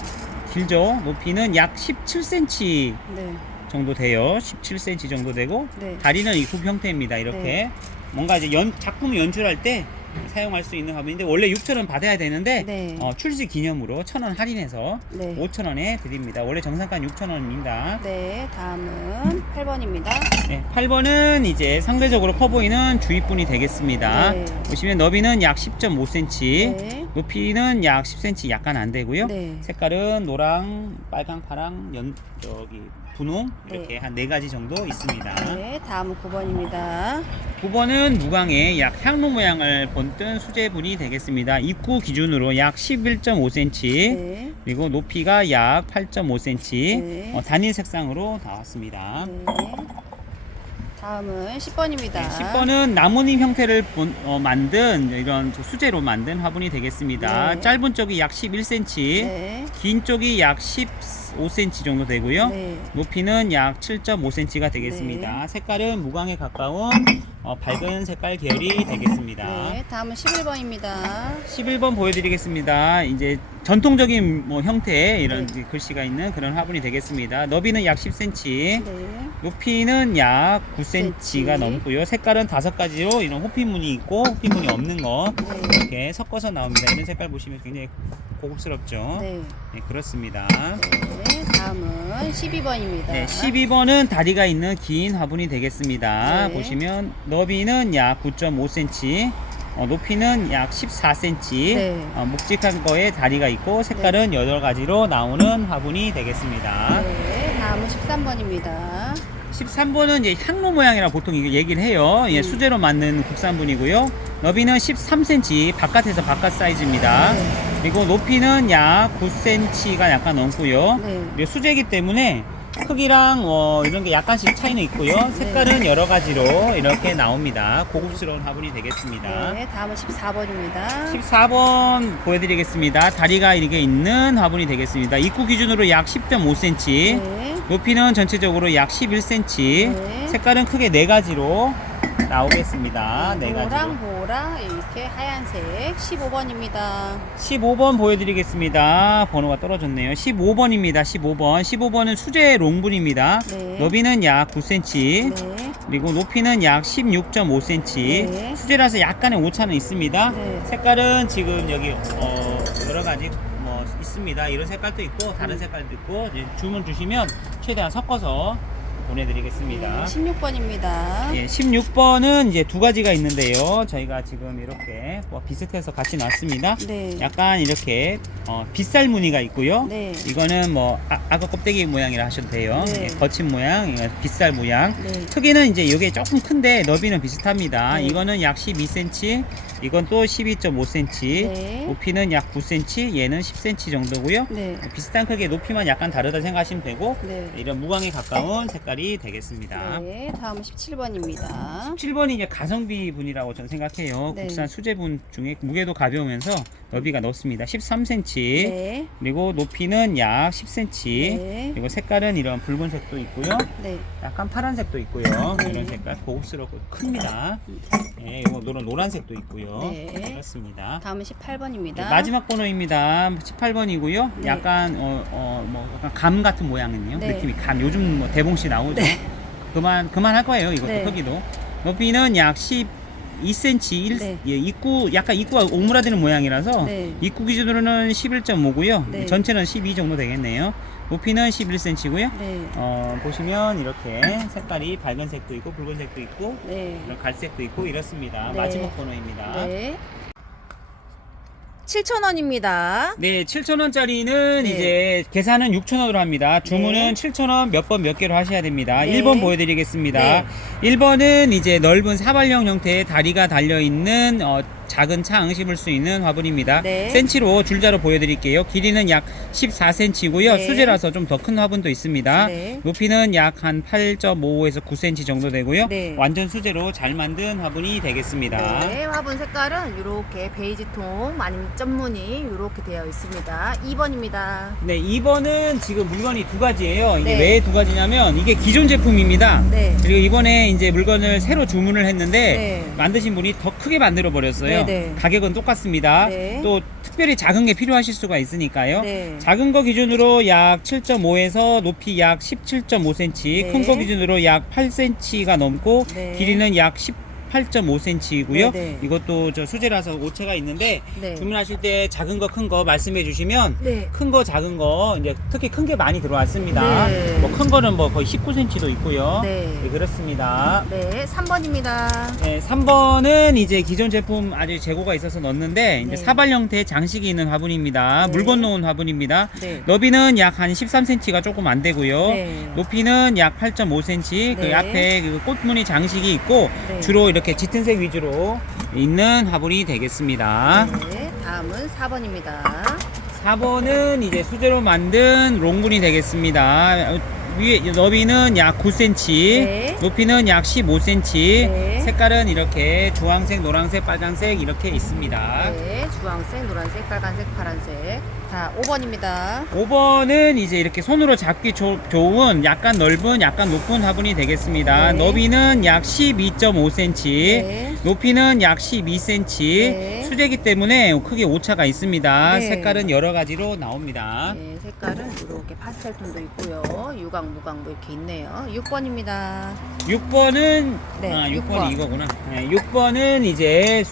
길죠. 높이는 약 17cm 네. 정도 돼요. 17cm 정도 되고 네. 다리는 이 굽 형태입니다. 이렇게 네. 뭔가 이제 작품을 연출할 때 사용할 수 있는 화분인데 원래 6,000원 받아야 되는데 네. 출시 기념으로 1,000원 할인해서 네. 5,000원에 드립니다. 원래 정상가 6,000원입니다. 네, 다음은 8번입니다. 네, 8번은 이제 상대적으로 커 보이는 주입분이 되겠습니다. 네. 보시면 너비는 약 10.5cm, 네. 높이는 약 10cm 약간 안 되고요. 네. 색깔은 노랑, 빨강, 파랑, 분홍 이렇게 네. 한 4가지 정도 있습니다. 네, 다음은 9번입니다. 9번은 무광의 약 향로 모양을 본뜬 수제분이 되겠습니다. 입구 기준으로 약 11.5cm, 네. 그리고 높이가 약 8.5cm, 네. 단일 색상으로 나왔습니다. 네. 다음은 10번입니다. 네, 10번은 나뭇잎 형태를 만든 이런 수제로 만든 화분이 되겠습니다. 네. 짧은 쪽이 약 11cm, 네. 긴 쪽이 약 15cm 정도 되고요. 네. 높이는 약 7.5cm가 되겠습니다. 네. 색깔은 무광에 가까운 밝은 색깔 계열이 되겠습니다. 네, 다음은 11번입니다. 11번 보여드리겠습니다. 이제 전통적인 형태의 이런 네. 글씨가 있는 그런 화분이 되겠습니다. 너비는 약 10cm, 네. 높이는 약 9cm가 9cm. 넘고요. 색깔은 5가지로 이런 호피무늬 있고 호피무늬 없는 거 네. 이렇게 섞어서 나옵니다. 이런 색깔 보시면 굉장히 고급스럽죠. 네. 네, 그렇습니다. 네, 다음은 12번입니다. 네, 12번은 다리가 있는 긴 화분이 되겠습니다. 네. 보시면 너비는 약 9.5cm, 높이는 약 14cm, 네. 묵직한 거에 다리가 있고 색깔은 8가지로 나오는 화분이 되겠습니다. 네, 다음은 13번입니다. 13번은 이제 향로 모양이라 보통 이게 얘기를 해요. 예, 수제로 만든 국산분이고요. 너비는 13cm, 바깥에서 바깥 사이즈입니다. 네. 그리고 높이는 약 9cm가 약간 넘고요. 네. 그리고 수제이기 때문에 크기랑 이런 게 약간씩 차이는 있고요. 색깔은 여러 가지로 이렇게 나옵니다. 고급스러운 화분이 되겠습니다. 네, 다음은 14번입니다. 14번 보여드리겠습니다. 다리가 이렇게 있는 화분이 되겠습니다. 입구 기준으로 약 10.5cm, 네. 높이는 전체적으로 약 11cm, 네. 색깔은 크게 4가지로 나오겠습니다. 네 가지로. 노랑, 보라, 이렇게 하얀색 15번입니다. 15번 보여드리겠습니다. 번호가 떨어졌네요. 15번입니다. 15번은 수제 롱분입니다. 네. 너비는 약 9cm, 네. 그리고 높이는 약 16.5cm. 네. 수제라서 약간의 오차는 있습니다. 네. 색깔은 지금 여기 여러 가지 뭐 있습니다. 이런 색깔도 있고 다른 색깔도 있고 이제 주문 주시면 최대한 섞어서 보내드리겠습니다. 16번입니다. 예, 16번은 이제 두 가지가 있는데요. 저희가 지금 이렇게 뭐 비슷해서 같이 놨습니다. 네. 약간 이렇게 빗살 무늬가 있고요. 네. 이거는 뭐 악어 껍데기 모양이라 하셔도 돼요. 네. 예, 거친 모양, 이거 빗살 모양. 네. 크기는 이제 이게 조금 큰데 너비는 비슷합니다. 네. 이거는 약 12cm, 이건 또 12.5cm, 네. 높이는 약 9cm, 얘는 10cm 정도고요. 네. 비슷한 크기의 높이만 약간 다르다 생각하시면 되고 네. 이런 무광에 가까운 색깔이 되겠습니다. 네, 다음은 17번입니다. 17번이 이제 가성비 분이라고 저는 생각해요. 네. 국산 수제분 중에 무게도 가벼우면서 너비가 넓습니다. 13cm, 네. 그리고 높이는 약 10cm, 네. 그리고 색깔은 이런 붉은색도 있고요. 네. 약간 파란색도 있고요. 네. 이런 색깔 고급스럽고 큽니다. 네, 이거 노란색도 있고요. 네. 그렇습니다. 다음은 18번입니다. 네, 마지막 번호입니다. 18번이고요. 네. 약간 뭐 약간 감 같은 모양이네요. 네. 느낌이 감. 요즘 뭐 대봉씨 나오죠. 네. 그만할 거예요. 이것도 네. 크기도. 높이는 약 12cm. 네. 예, 약간 입구가 오므라드는 모양이라서 네. 입구 기준으로는 11.5고요. 네. 전체는 12 정도 되겠네요. 높이는 11cm고요. 네. 보시면 이렇게 색깔이 밝은색도 있고 붉은색도 있고 네. 이런 갈색도 있고 이렇습니다. 네. 마지막 번호입니다. 네. 7,000원입니다. 네, 7,000원짜리는 네. 이제 계산은 6,000원으로 합니다. 주문은 네. 7,000원 몇 번 몇 개로 하셔야 됩니다. 네. 1번 보여드리겠습니다. 네. 1번은 이제 넓은 사발형 형태의 다리가 달려있는 작은 창 심을 수 있는 화분입니다. 네. 센치로 줄자로 보여드릴게요. 길이는 약 14cm고요. 네. 수제라서 좀 더 큰 화분도 있습니다. 네. 높이는 약 한 8.5에서 9cm 정도 되고요. 네. 완전 수제로 잘 만든 화분이 되겠습니다. 네, 화분 색깔은 이렇게 베이지통 아니면 점무늬 이렇게 되어 있습니다. 2번입니다. 네, 2번은 지금 물건이 두 가지예요. 이게 네. 왜 두 가지냐면 이게 기존 제품입니다. 네. 그리고 이번에 이제 물건을 새로 주문을 했는데 네. 만드신 분이 더 크게 만들어 버렸어요. 네, 네. 가격은 똑같습니다. 네. 또 특별히 작은 게 필요하실 수가 있으니까요. 네. 작은 거 기준으로 약 7.5에서 높이 약 17.5cm, 네. 큰 거 기준으로 약 8cm가 넘고 네. 길이는 약 18.5cm이고요. 네, 네. 이것도 저 수제라서 오체가 있는데 네. 주문하실 때 작은 거 큰 거 말씀해 주시면 네. 큰 거 작은 거 이제 특히 큰 게 많이 들어왔습니다. 네. 뭐 큰 거는 뭐 거의 19cm도 있고요. 네. 네, 그렇습니다. 네, 3번입니다. 네, 3번은 이제 기존 제품 아직 재고가 있어서 넣었는데 이제 네. 사발 형태의 장식이 있는 화분입니다. 네. 물 건너온 화분입니다. 네. 너비는 약 한 13cm가 조금 안 되고요. 네. 높이는 약 8.5cm. 그 네. 앞에 그 꽃무늬 장식이 있고 네. 주로 이렇게 짙은색 위주로 있는 화분이 되겠습니다. 네, 다음은 4번입니다. 4번은 이제 수제로 만든 롱분이 되겠습니다. 위에 너비는 약 9cm, 네. 높이는 약 15cm, 네. 색깔은 이렇게 주황색, 노란색, 빨간색 이렇게 있습니다. 네, 주황색, 노란색, 빨간색, 파란색. 자, 5번입니다. 5번은 이제 이렇게 손으로 잡기 좋은 약간 넓은, 약간 높은 화분이 되겠습니다. 네. 너비는 약 12.5cm, 네. 높이는 약 12cm, 네. 수제기 때문에 크게 오차가 있습니다. 네. 색깔은 여러 가지로 나옵니다. 네, 색깔은 이렇게 파스텔 톤도 있고요. 유광, 무광 뭐 이렇게 있네요. 6번입니다. 6번은 네, 6번이 6번. 이거구나. 네, 6번은 이제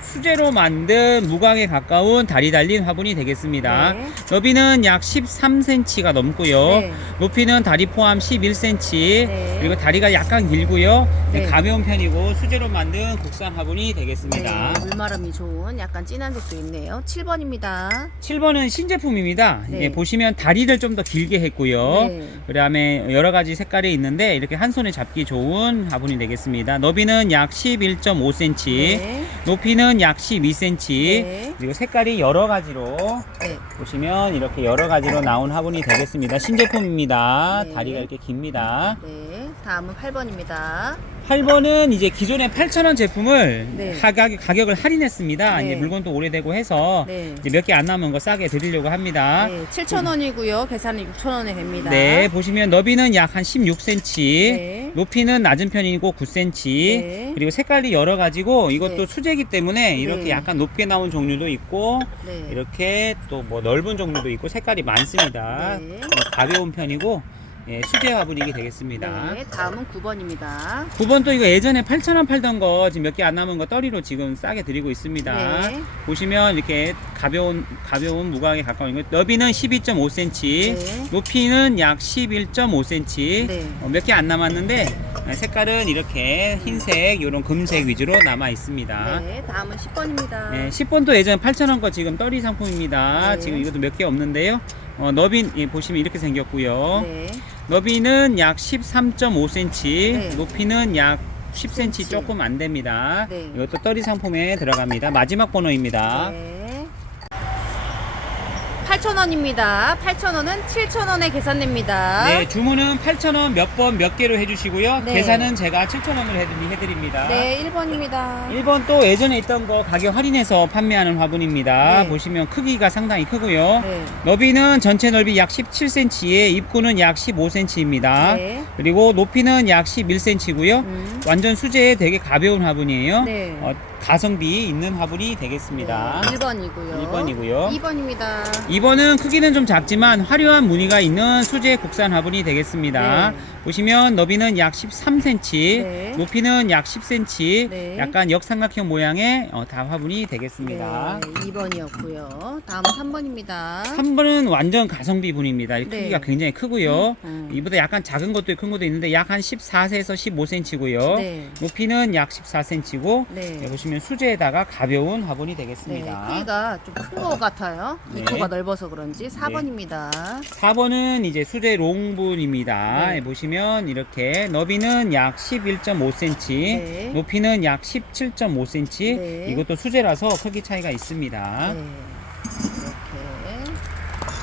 수제로 만든 무광에 가까운 다리 달린 화분이 되겠습니다. 네. 너비는 약 13cm가 넘고요. 네. 높이는 다리 포함 11cm. 네. 그리고 다리가 약간 길고요. 네. 가벼운 편이고 수제로 만든 국산 화분이 되겠습니다. 네, 물마름이 좋은 약간 진한 색도 있네요. 7번입니다. 7번은 신제품입니다. 네. 예, 보시면 다리를 좀 더 길게 했고요. 네. 그다음에 여러 가지 색깔이 있는데 이렇게 한 손에 잡기 좋은 화분이 되겠습니다. 너비는 약 11.5cm, 네. 높이는 약 12cm. 네. 그리고 색깔이 여러 가지로 네. 보시면 이렇게 여러 가지로 나온 화분이 되겠습니다. 신제품입니다. 네. 다리가 이렇게 깁니다. 네. 다음은 8번입니다. 8번은 이제 기존의 8,000원 제품을 네. 가격을 할인했습니다. 네. 이제 물건도 오래되고 해서 네. 몇 개 안 남은 거 싸게 드리려고 합니다. 네. 7,000원이고요. 계산은 6,000원에 됩니다. 네, 보시면 너비는 약 한 16cm, 네. 높이는 낮은 편이고 9cm, 네. 그리고 색깔이 여러 가지고 이것도 네. 수제이기 때문에 이렇게 네. 약간 높게 나온 종류도 있고 네. 이렇게 또 뭐 넓은 종류도 있고 색깔이 많습니다. 네. 가벼운 편이고 예, 수제 화분이 되겠습니다. 네. 다음은 9번입니다. 9번 또 이거 예전에 8,000원 팔던 거 지금 몇 개 안 남은 거 떨이로 지금 싸게 드리고 있습니다. 네. 보시면 이렇게 가벼운 무광에 가까운 거 너비는 12.5cm, 네. 높이는 약 11.5cm. 네. 몇 개 안 남았는데 색깔은 이렇게 흰색, 이런 금색 위주로 남아 있습니다. 네. 다음은 10번입니다. 네, 10번도 예전 8,000원 거 지금 떨이 상품입니다. 네. 지금 이것도 몇 개 없는데요. 너비 보시면 이렇게 생겼고요. 네. 너비는 약 13.5cm, 네. 높이는 약 10cm 10cm. 조금 안 됩니다. 네. 이것도 떨이 상품에 들어갑니다. 마지막 번호입니다. 네. 8,000원입니다. 8,000원은 7,000원에 계산됩니다. 네, 주문은 8,000원 몇 번 몇 개로 해주시고요. 네. 계산은 제가 7,000원으로 해드립니다. 네, 1번입니다. 1번 또 예전에 있던 거 가격 할인해서 판매하는 화분입니다. 네. 보시면 크기가 상당히 크고요. 네. 너비는 전체 넓이 약 17cm에 입구는 약 15cm입니다. 네. 그리고 높이는 약 11cm고요. 완전 수제에 되게 가벼운 화분이에요. 네. 가성비 있는 화분이 되겠습니다. 1번이고요. 1번이고요. 2번입니다. 2번은 크기는 좀 작지만 화려한 무늬가 있는 수제 국산 화분이 되겠습니다. 네. 보시면 너비는 약 13cm, 네. 높이는 약 10cm, 네. 약간 역삼각형 모양의 다 화분이 되겠습니다. 네, 2번이었고요. 다음은 3번입니다. 3번은 완전 가성비 분입니다. 이 네. 크기가 굉장히 크고요. 음. 이보다 약간 작은 것도 큰 것도 있는데 약 한 14세에서 15cm고요. 네. 높이는 약 14cm고 네. 보시면 수제에다가 가벼운 화분이 네, 되겠습니다. 크기가 좀 큰 것 같아요. 네. 입구가 넓어서 그런지 4번입니다. 4번은 이제 수제 롱분입니다. 네. 보시면 이렇게 너비는 약 11.5cm, 네. 높이는 약 17.5cm. 네. 이것도 수제라서 크기 차이가 있습니다. 네. 이렇게.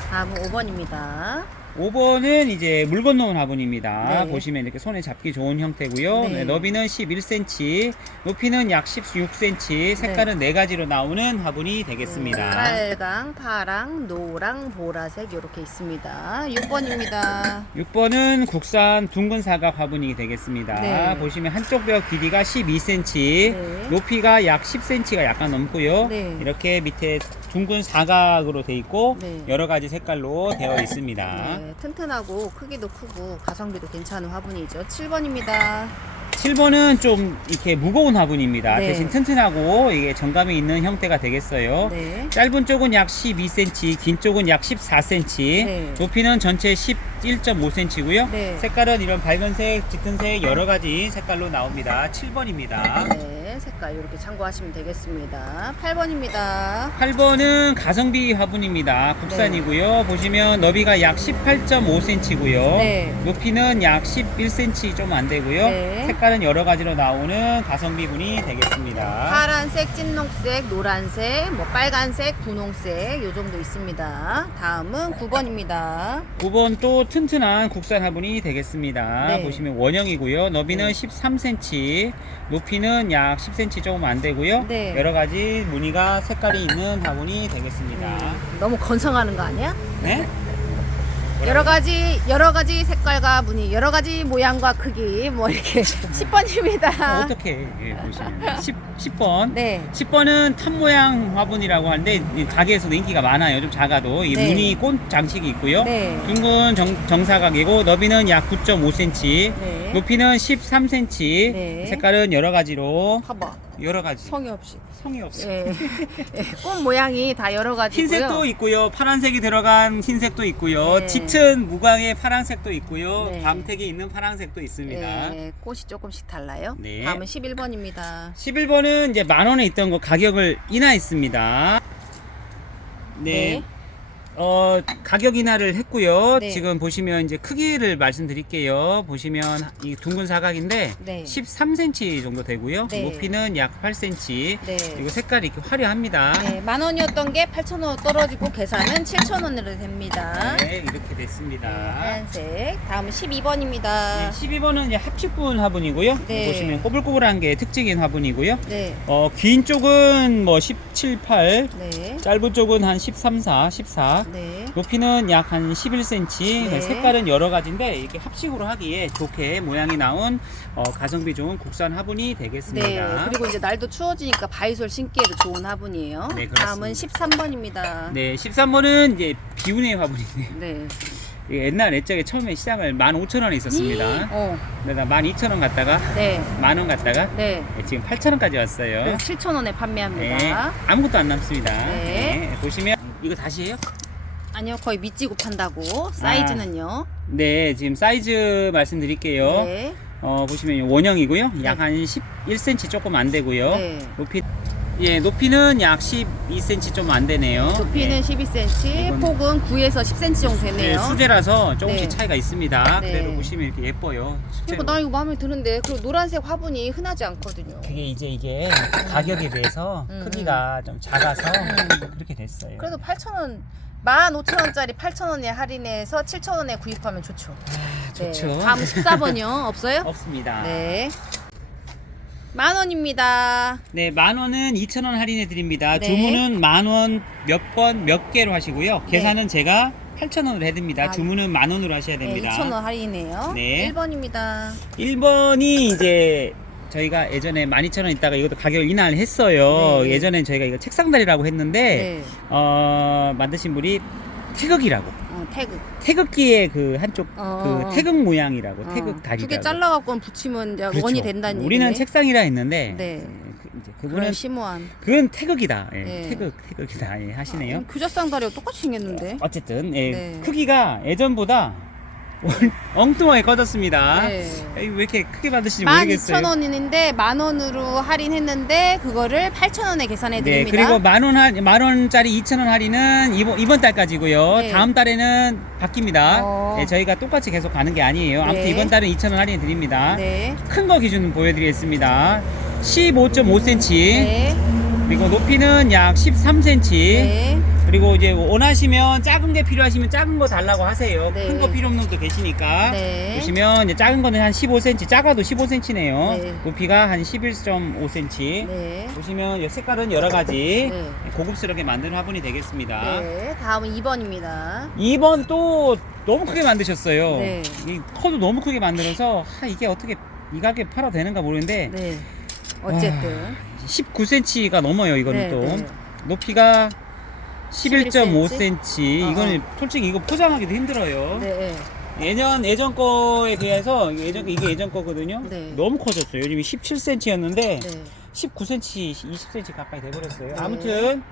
다음은 5번입니다. 5번은 이제 물 건너온 화분입니다. 네. 보시면 이렇게 손에 잡기 좋은 형태고요. 네. 네, 너비는 11cm, 높이는 약 16cm, 색깔은 네 가지로 나오는 화분이 되겠습니다. 빨강, 파랑, 노랑, 보라색 이렇게 있습니다. 6번입니다. 6번은 국산 둥근 사각 화분이 되겠습니다. 네. 보시면 한쪽 벽 길이가 12cm, 네. 높이가 약 10cm가 약간 넘고요. 네. 이렇게 밑에 둥근 사각으로 되어 있고 네. 여러 가지 색깔로 되어 있습니다. 네, 튼튼하고 크기도 크고 가성비도 괜찮은 화분이죠. 7번입니다. 7번은 좀 이렇게 무거운 화분입니다. 네. 대신 튼튼하고 이게 정감이 있는 형태가 되겠어요. 네. 짧은 쪽은 약 12cm, 긴 쪽은 약 14cm, 네. 높이는 전체 11.5cm고요. 네. 색깔은 이런 밝은색, 짙은색 여러 가지 색깔로 나옵니다. 7번입니다. 네, 색깔 이렇게 참고하시면 되겠습니다. 8번입니다. 8번은 가성비 화분입니다. 국산이고요. 보시면 너비가 약 18.5cm고요. 네. 높이는 약 11cm 좀 안 되고요. 네. 색깔은 여러 가지로 나오는 가성비 분이 되겠습니다. 파란색, 찐녹색, 노란색, 뭐 빨간색, 분홍색 요 정도 있습니다. 다음은 9번입니다. 9번 또 튼튼한 국산 화분이 되겠습니다. 네. 보시면 원형이고요. 너비는 네. 13cm, 높이는 약 10cm 조금 안 되고요. 네. 여러 가지 무늬가 색깔이 있는 화분이 되겠습니다. 너무 건성하는 거 아니야? 네? 여러 가지 색깔과 무늬, 여러 가지 모양과 크기 뭐 이렇게 10번입니다. 어떻게 보시면 10번. 네. 10번은 탑 모양 화분이라고 하는데 이 가게에서도 인기가 많아요. 좀 작아도 이 네. 무늬 꽃 장식이 있고요. 네. 둥근 정사각이고 너비는 약 9.5cm, 네. 높이는 13cm. 네. 색깔은 여러 가지로 봐봐. 여러 가지. 성의 없이. 성이 없어요. 예. 예, 꽃 모양이 다 여러 가지고요. 흰색도 있고요. 파란색이 들어간 흰색도 있고요. 네. 짙은 무광의 파란색도 있고요. 네. 밤색이 있는 파란색도 있습니다. 예, 꽃이 조금씩 달라요. 네. 다음은 11번입니다. 11번은 이제 10,000원에 있던 거 가격을 인하했습니다. 네. 네. 가격 인하를 했고요. 네. 지금 보시면 이제 크기를 말씀드릴게요. 보시면 이 둥근 사각인데 네. 13cm 정도 되고요. 네. 높이는 약 8cm. 네. 그리고 색깔이 이렇게 화려합니다. 네, 10,000원이었던 게 8,000원 떨어지고 계산은 7,000원으로 됩니다. 네, 이렇게 됐습니다. 하얀색. 다음은 12번입니다. 네, 12번은 이제 합축분 화분이고요. 네. 보시면 꼬불꼬불한 게 특징인 화분이고요. 네. 긴 쪽은 뭐 17, 8, 네. 짧은 쪽은 한 13, 4, 14. 네. 높이는 약 한 11cm. 네. 색깔은 여러 가지인데 이렇게 합식으로 하기에 좋게 모양이 나온 가성비 좋은 국산 화분이 되겠습니다. 네. 그리고 이제 날도 추워지니까 바이솔 신기에도 좋은 화분이에요. 네, 그렇습니다. 다음은 13번입니다. 네, 13번은 이제 비운의 화분이네요. 네. 이게 옛날 옛적에 처음에 시장을 15,000원에 있었습니다. 근데 나 12,000원 갔다가 네. 만원 갔다가 네. 지금 8,000원까지 왔어요. 그래서 7,000원에 판매합니다. 네, 아무것도 안 남습니다. 네. 보시면 이거 다시 해요? 아니요, 거의 미찌고 판다고. 사이즈는요. 네, 지금 사이즈 말씀드릴게요. 네. 보시면 원형이고요. 네. 약 한 11cm 조금 안 되고요. 네. 높이는 약 12cm 좀 안 되네요. 높이는 네. 12cm, 이건- 폭은 9에서 10cm 정도 네, 되네요. 수제라서 조금씩 네. 차이가 있습니다. 네. 그래도 보시면 이렇게 예뻐요. 그러니까 나 이거 마음에 드는데. 그리고 노란색 화분이 흔하지 않거든요. 그게 이게 가격에 비해서 크기가 좀 작아서 그렇게 됐어요. 그래도 8,000원, 15,000원짜리 8,000원에 할인해서 7,000원에 구입하면 좋죠. 좋죠. 네. 다음 14번이요. 없어요? 없습니다. 네. 10,000원입니다. 네, 10,000원은 2,000원 할인해 드립니다. 네. 주문은 10,000원 몇 번 몇 개로 하시고요. 네. 계산은 제가 8,000원으로 해드립니다. 아, 주문은 10,000원으로 하셔야 네, 됩니다. 2,000원 할인이네요. 네. 1번입니다. 1번이 이제 저희가 예전에 12,000원 있다가 이것도 가격을 인하를 했어요. 네. 예전엔 저희가 이거 책상다리라고 했는데 네. 만드신 분이 태극이라고. 태극. 태극기의 그 한쪽 그 태극 모양이라고 태극 다리라고. 두 개 잘라갖고 붙이면 이제 그렇죠. 원이 된다는 우리는 얘기네. 책상이라 했는데 네. 이제 그런 그분은 심오한. 그건 태극이다. 예, 네. 태극이다. 예, 하시네요. 규자쌍 다리가 똑같이 생겼는데. 어쨌든 예, 네. 크기가 예전보다 엉뚱하게 커졌습니다. 네. 왜 이렇게 크게 받으시는지 모르겠어요. 12,000원인데 10,000원으로 할인했는데 그거를 8,000원에 계산해 네, 드립니다. 그리고 만원짜리 2,000원 할인은 이번 달까지고요. 네. 다음 달에는 바뀝니다. 네, 저희가 똑같이 계속 가는 게 아니에요. 아무튼 네. 이번 달은 2,000원 할인 드립니다. 네. 큰 거 기준 보여드리겠습니다. 15.5cm. 네. 그리고 높이는 약 13cm. 네. 그리고 이제 원하시면 작은 게 필요하시면 작은 거 달라고 하세요. 네. 큰 거 필요 없는 분도 계시니까. 네. 보시면 이제 작은 거는 한 15cm, 작아도 15cm네요. 네. 높이가 한 11.5cm. 네. 보시면 이 색깔은 여러 가지 네. 고급스럽게 만든 화분이 되겠습니다. 네. 다음은 2번입니다. 2번 또 너무 크게 만드셨어요. 네. 이 커도 너무 크게 만들어서 이게 어떻게 이 가격에 팔아도 되는가 모르는데 네. 어쨌든. 19cm가 넘어요. 이거는 네, 또 네. 높이가 11.5cm. 어. 이거는 솔직히 이거 포장하기도 힘들어요. 네. 예전 거에 비해서 이게 예전 거거든요. 네. 너무 커졌어요. 요즘이 17cm였는데 네. 19cm, 20cm 가까이 돼버렸어요. 네. 아무튼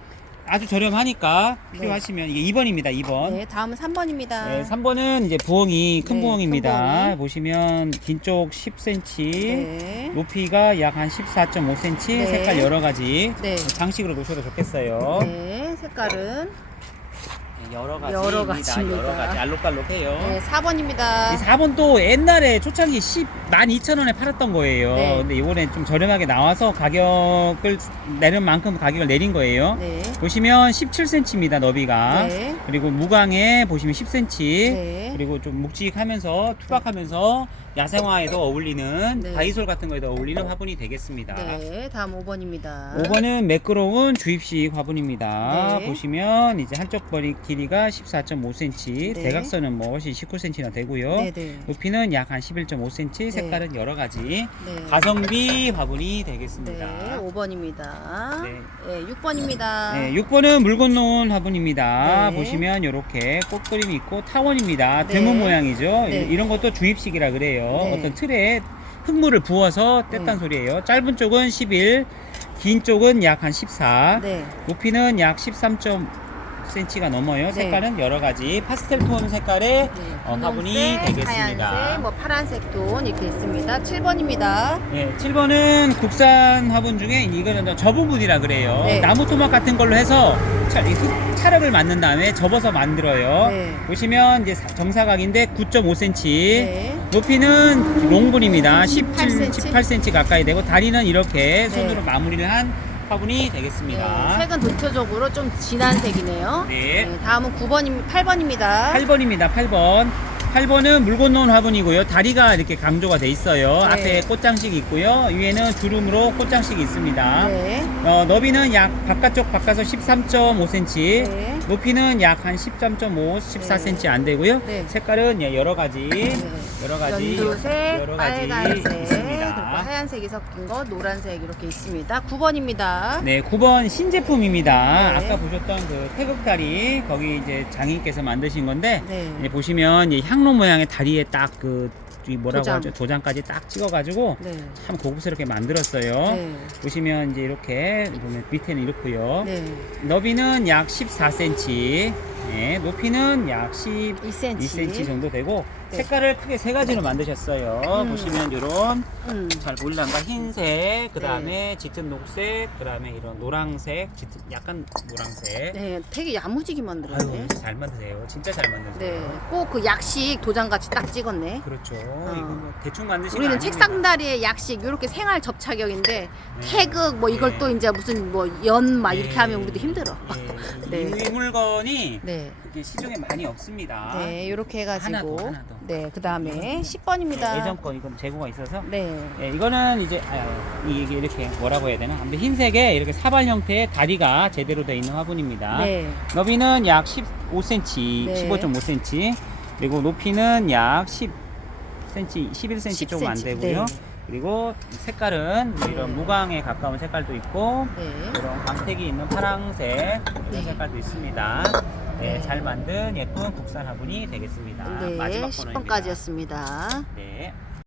아주 저렴하니까 필요하시면 이게 2번입니다. 2번. 네. 다음은 3번입니다. 네, 3번은 이제 부엉이 큰 네, 부엉입니다. 큰 부엉이. 보시면 긴 쪽 10cm, 네. 높이가 약 한 14.5cm, 네. 색깔 여러 가지. 네. 장식으로 놓으셔도 좋겠어요. 네. 색깔은 여러 여러 가지입니다. 여러 가지 알록달록해요. 네, 4번입니다. 이 4번 또 옛날에 초창기 12,000원에 팔았던 거예요. 네. 근데 이번에 좀 저렴하게 나와서 가격을 내는 만큼 가격을 내린 거예요. 네. 보시면 17cm입니다, 너비가. 네. 그리고 무광에 보시면 10cm. 네. 그리고 좀 묵직하면서 투박하면서 야생화에도 어울리는 네. 바이솔 같은 거에도 어울리는 화분이 되겠습니다. 네. 다음 5번입니다. 5번은 매끄러운 주입식 화분입니다. 네. 보시면 이제 한쪽 머리 길이가 14.5cm, 네. 대각선은 뭐 훨씬 19cm나 되고요. 네, 네. 높이는 약 한 11.5cm, 색깔은 여러 가지 네. 가성비 화분이 되겠습니다. 네, 5번입니다. 네. 네, 6번입니다. 네, 6번은 물 건너온 화분입니다. 네. 보시면 이렇게 꽃그림이 있고 타원입니다. 네. 드문 모양이죠. 네. 이런 것도 주입식이라 그래요. 네. 어떤 틀에 흙물을 부어서 뗐단 네. 소리예요. 짧은 쪽은 11, 긴 쪽은 약 한 14, 네. 높이는 약 13. 10cm가 넘어요. 네. 색깔은 여러 가지 파스텔 톤 색깔의 화분이 되겠습니다. 하얀색, 뭐 파란색 톤 이렇게 있습니다. 7번입니다. 예, 7번은 국산 화분 중에 이거는 저분분이라 그래요. 네. 나무 토막 같은 걸로 해서 찰흙을 맞는 다음에 접어서 만들어요. 네. 보시면 이제 정사각인데 9.5cm. 네. 높이는 롱분입니다. 18cm. 18cm 가까이 되고 다리는 이렇게 네. 손으로 마무리를 한 화분이 되겠습니다. 네, 색은 전체적으로 좀 진한 색이네요. 네. 다음은 8번입니다. 8번입니다. 8번. 8번은 물 건너온 화분이고요. 다리가 이렇게 강조가 돼 있어요. 네. 앞에 꽃장식이 있고요. 위에는 주름으로 꽃장식이 있습니다. 네. 너비는 약 바깥서 13.5cm. 네. 높이는 약 한 13.5, 14cm 안 되고요. 네. 색깔은 여러 가지, 네. 여러 가지, 연두색, 여러 가지 빨간색, 그리고 있습니다. 하얀색이 섞인 거, 노란색 이렇게 있습니다. 9번입니다. 네, 9번 신제품입니다. 네. 아까 보셨던 그 태극다리 거기 이제 장인께서 만드신 건데 네. 이제 보시면 이 향로 모양의 다리에 딱 그 뭐라고 도장. 하죠? 도장까지 딱 찍어가지고 네. 참 고급스럽게 만들었어요. 네. 보시면 이제 이렇게 보면 밑에는 이렇고요. 네. 너비는 약 14cm, 네, 높이는 약 12cm 2cm. 정도 되고 네. 색깔을 크게 세 가지로 만드셨어요. 보시면 이런 잘 보일란가 흰색, 그 다음에 짙은 녹색, 그 다음에 이런 노란색, 짙은 약간 노란색. 네, 되게 야무지게 만들었네. 아유, 잘 만드세요. 진짜 잘 만드세요. 네, 꼭 그 약식 도장같이 딱 찍었네. 그렇죠. 이거 뭐 대충 만드시면 우리는 책상 다리에 약식 이렇게 생활 접착력인데 태극 뭐 이걸 네. 또 이제 무슨 뭐 연 막 이렇게 네. 하면 우리도 힘들어. 네. 네. 이 물건이 네, 그렇게 시중에 많이 없습니다. 네, 이렇게 해가지고 하나 더. 네, 그 다음에 10번입니다. 예전 거 이건 재고가 있어서. 네, 예, 이거는 이제 이게 이렇게 뭐라고 해야 되나? 아무튼 흰색에 이렇게 사발 형태의 다리가 제대로 되어 있는 화분입니다. 네, 너비는 약 15cm, 네. 15.5cm, 그리고 높이는 약 10cm, 11cm 조금 안 10cm. 되고요. 네. 그리고 색깔은 이런 무광에 가까운 색깔도 있고 네, 이런 광택이 있는 파랑색 이런 네. 색깔도 있습니다. 네, 네. 잘 만든 예쁜 국산 화분이 되겠습니다. 네, 마지막 번호입니다. 10번까지였습니다. 네.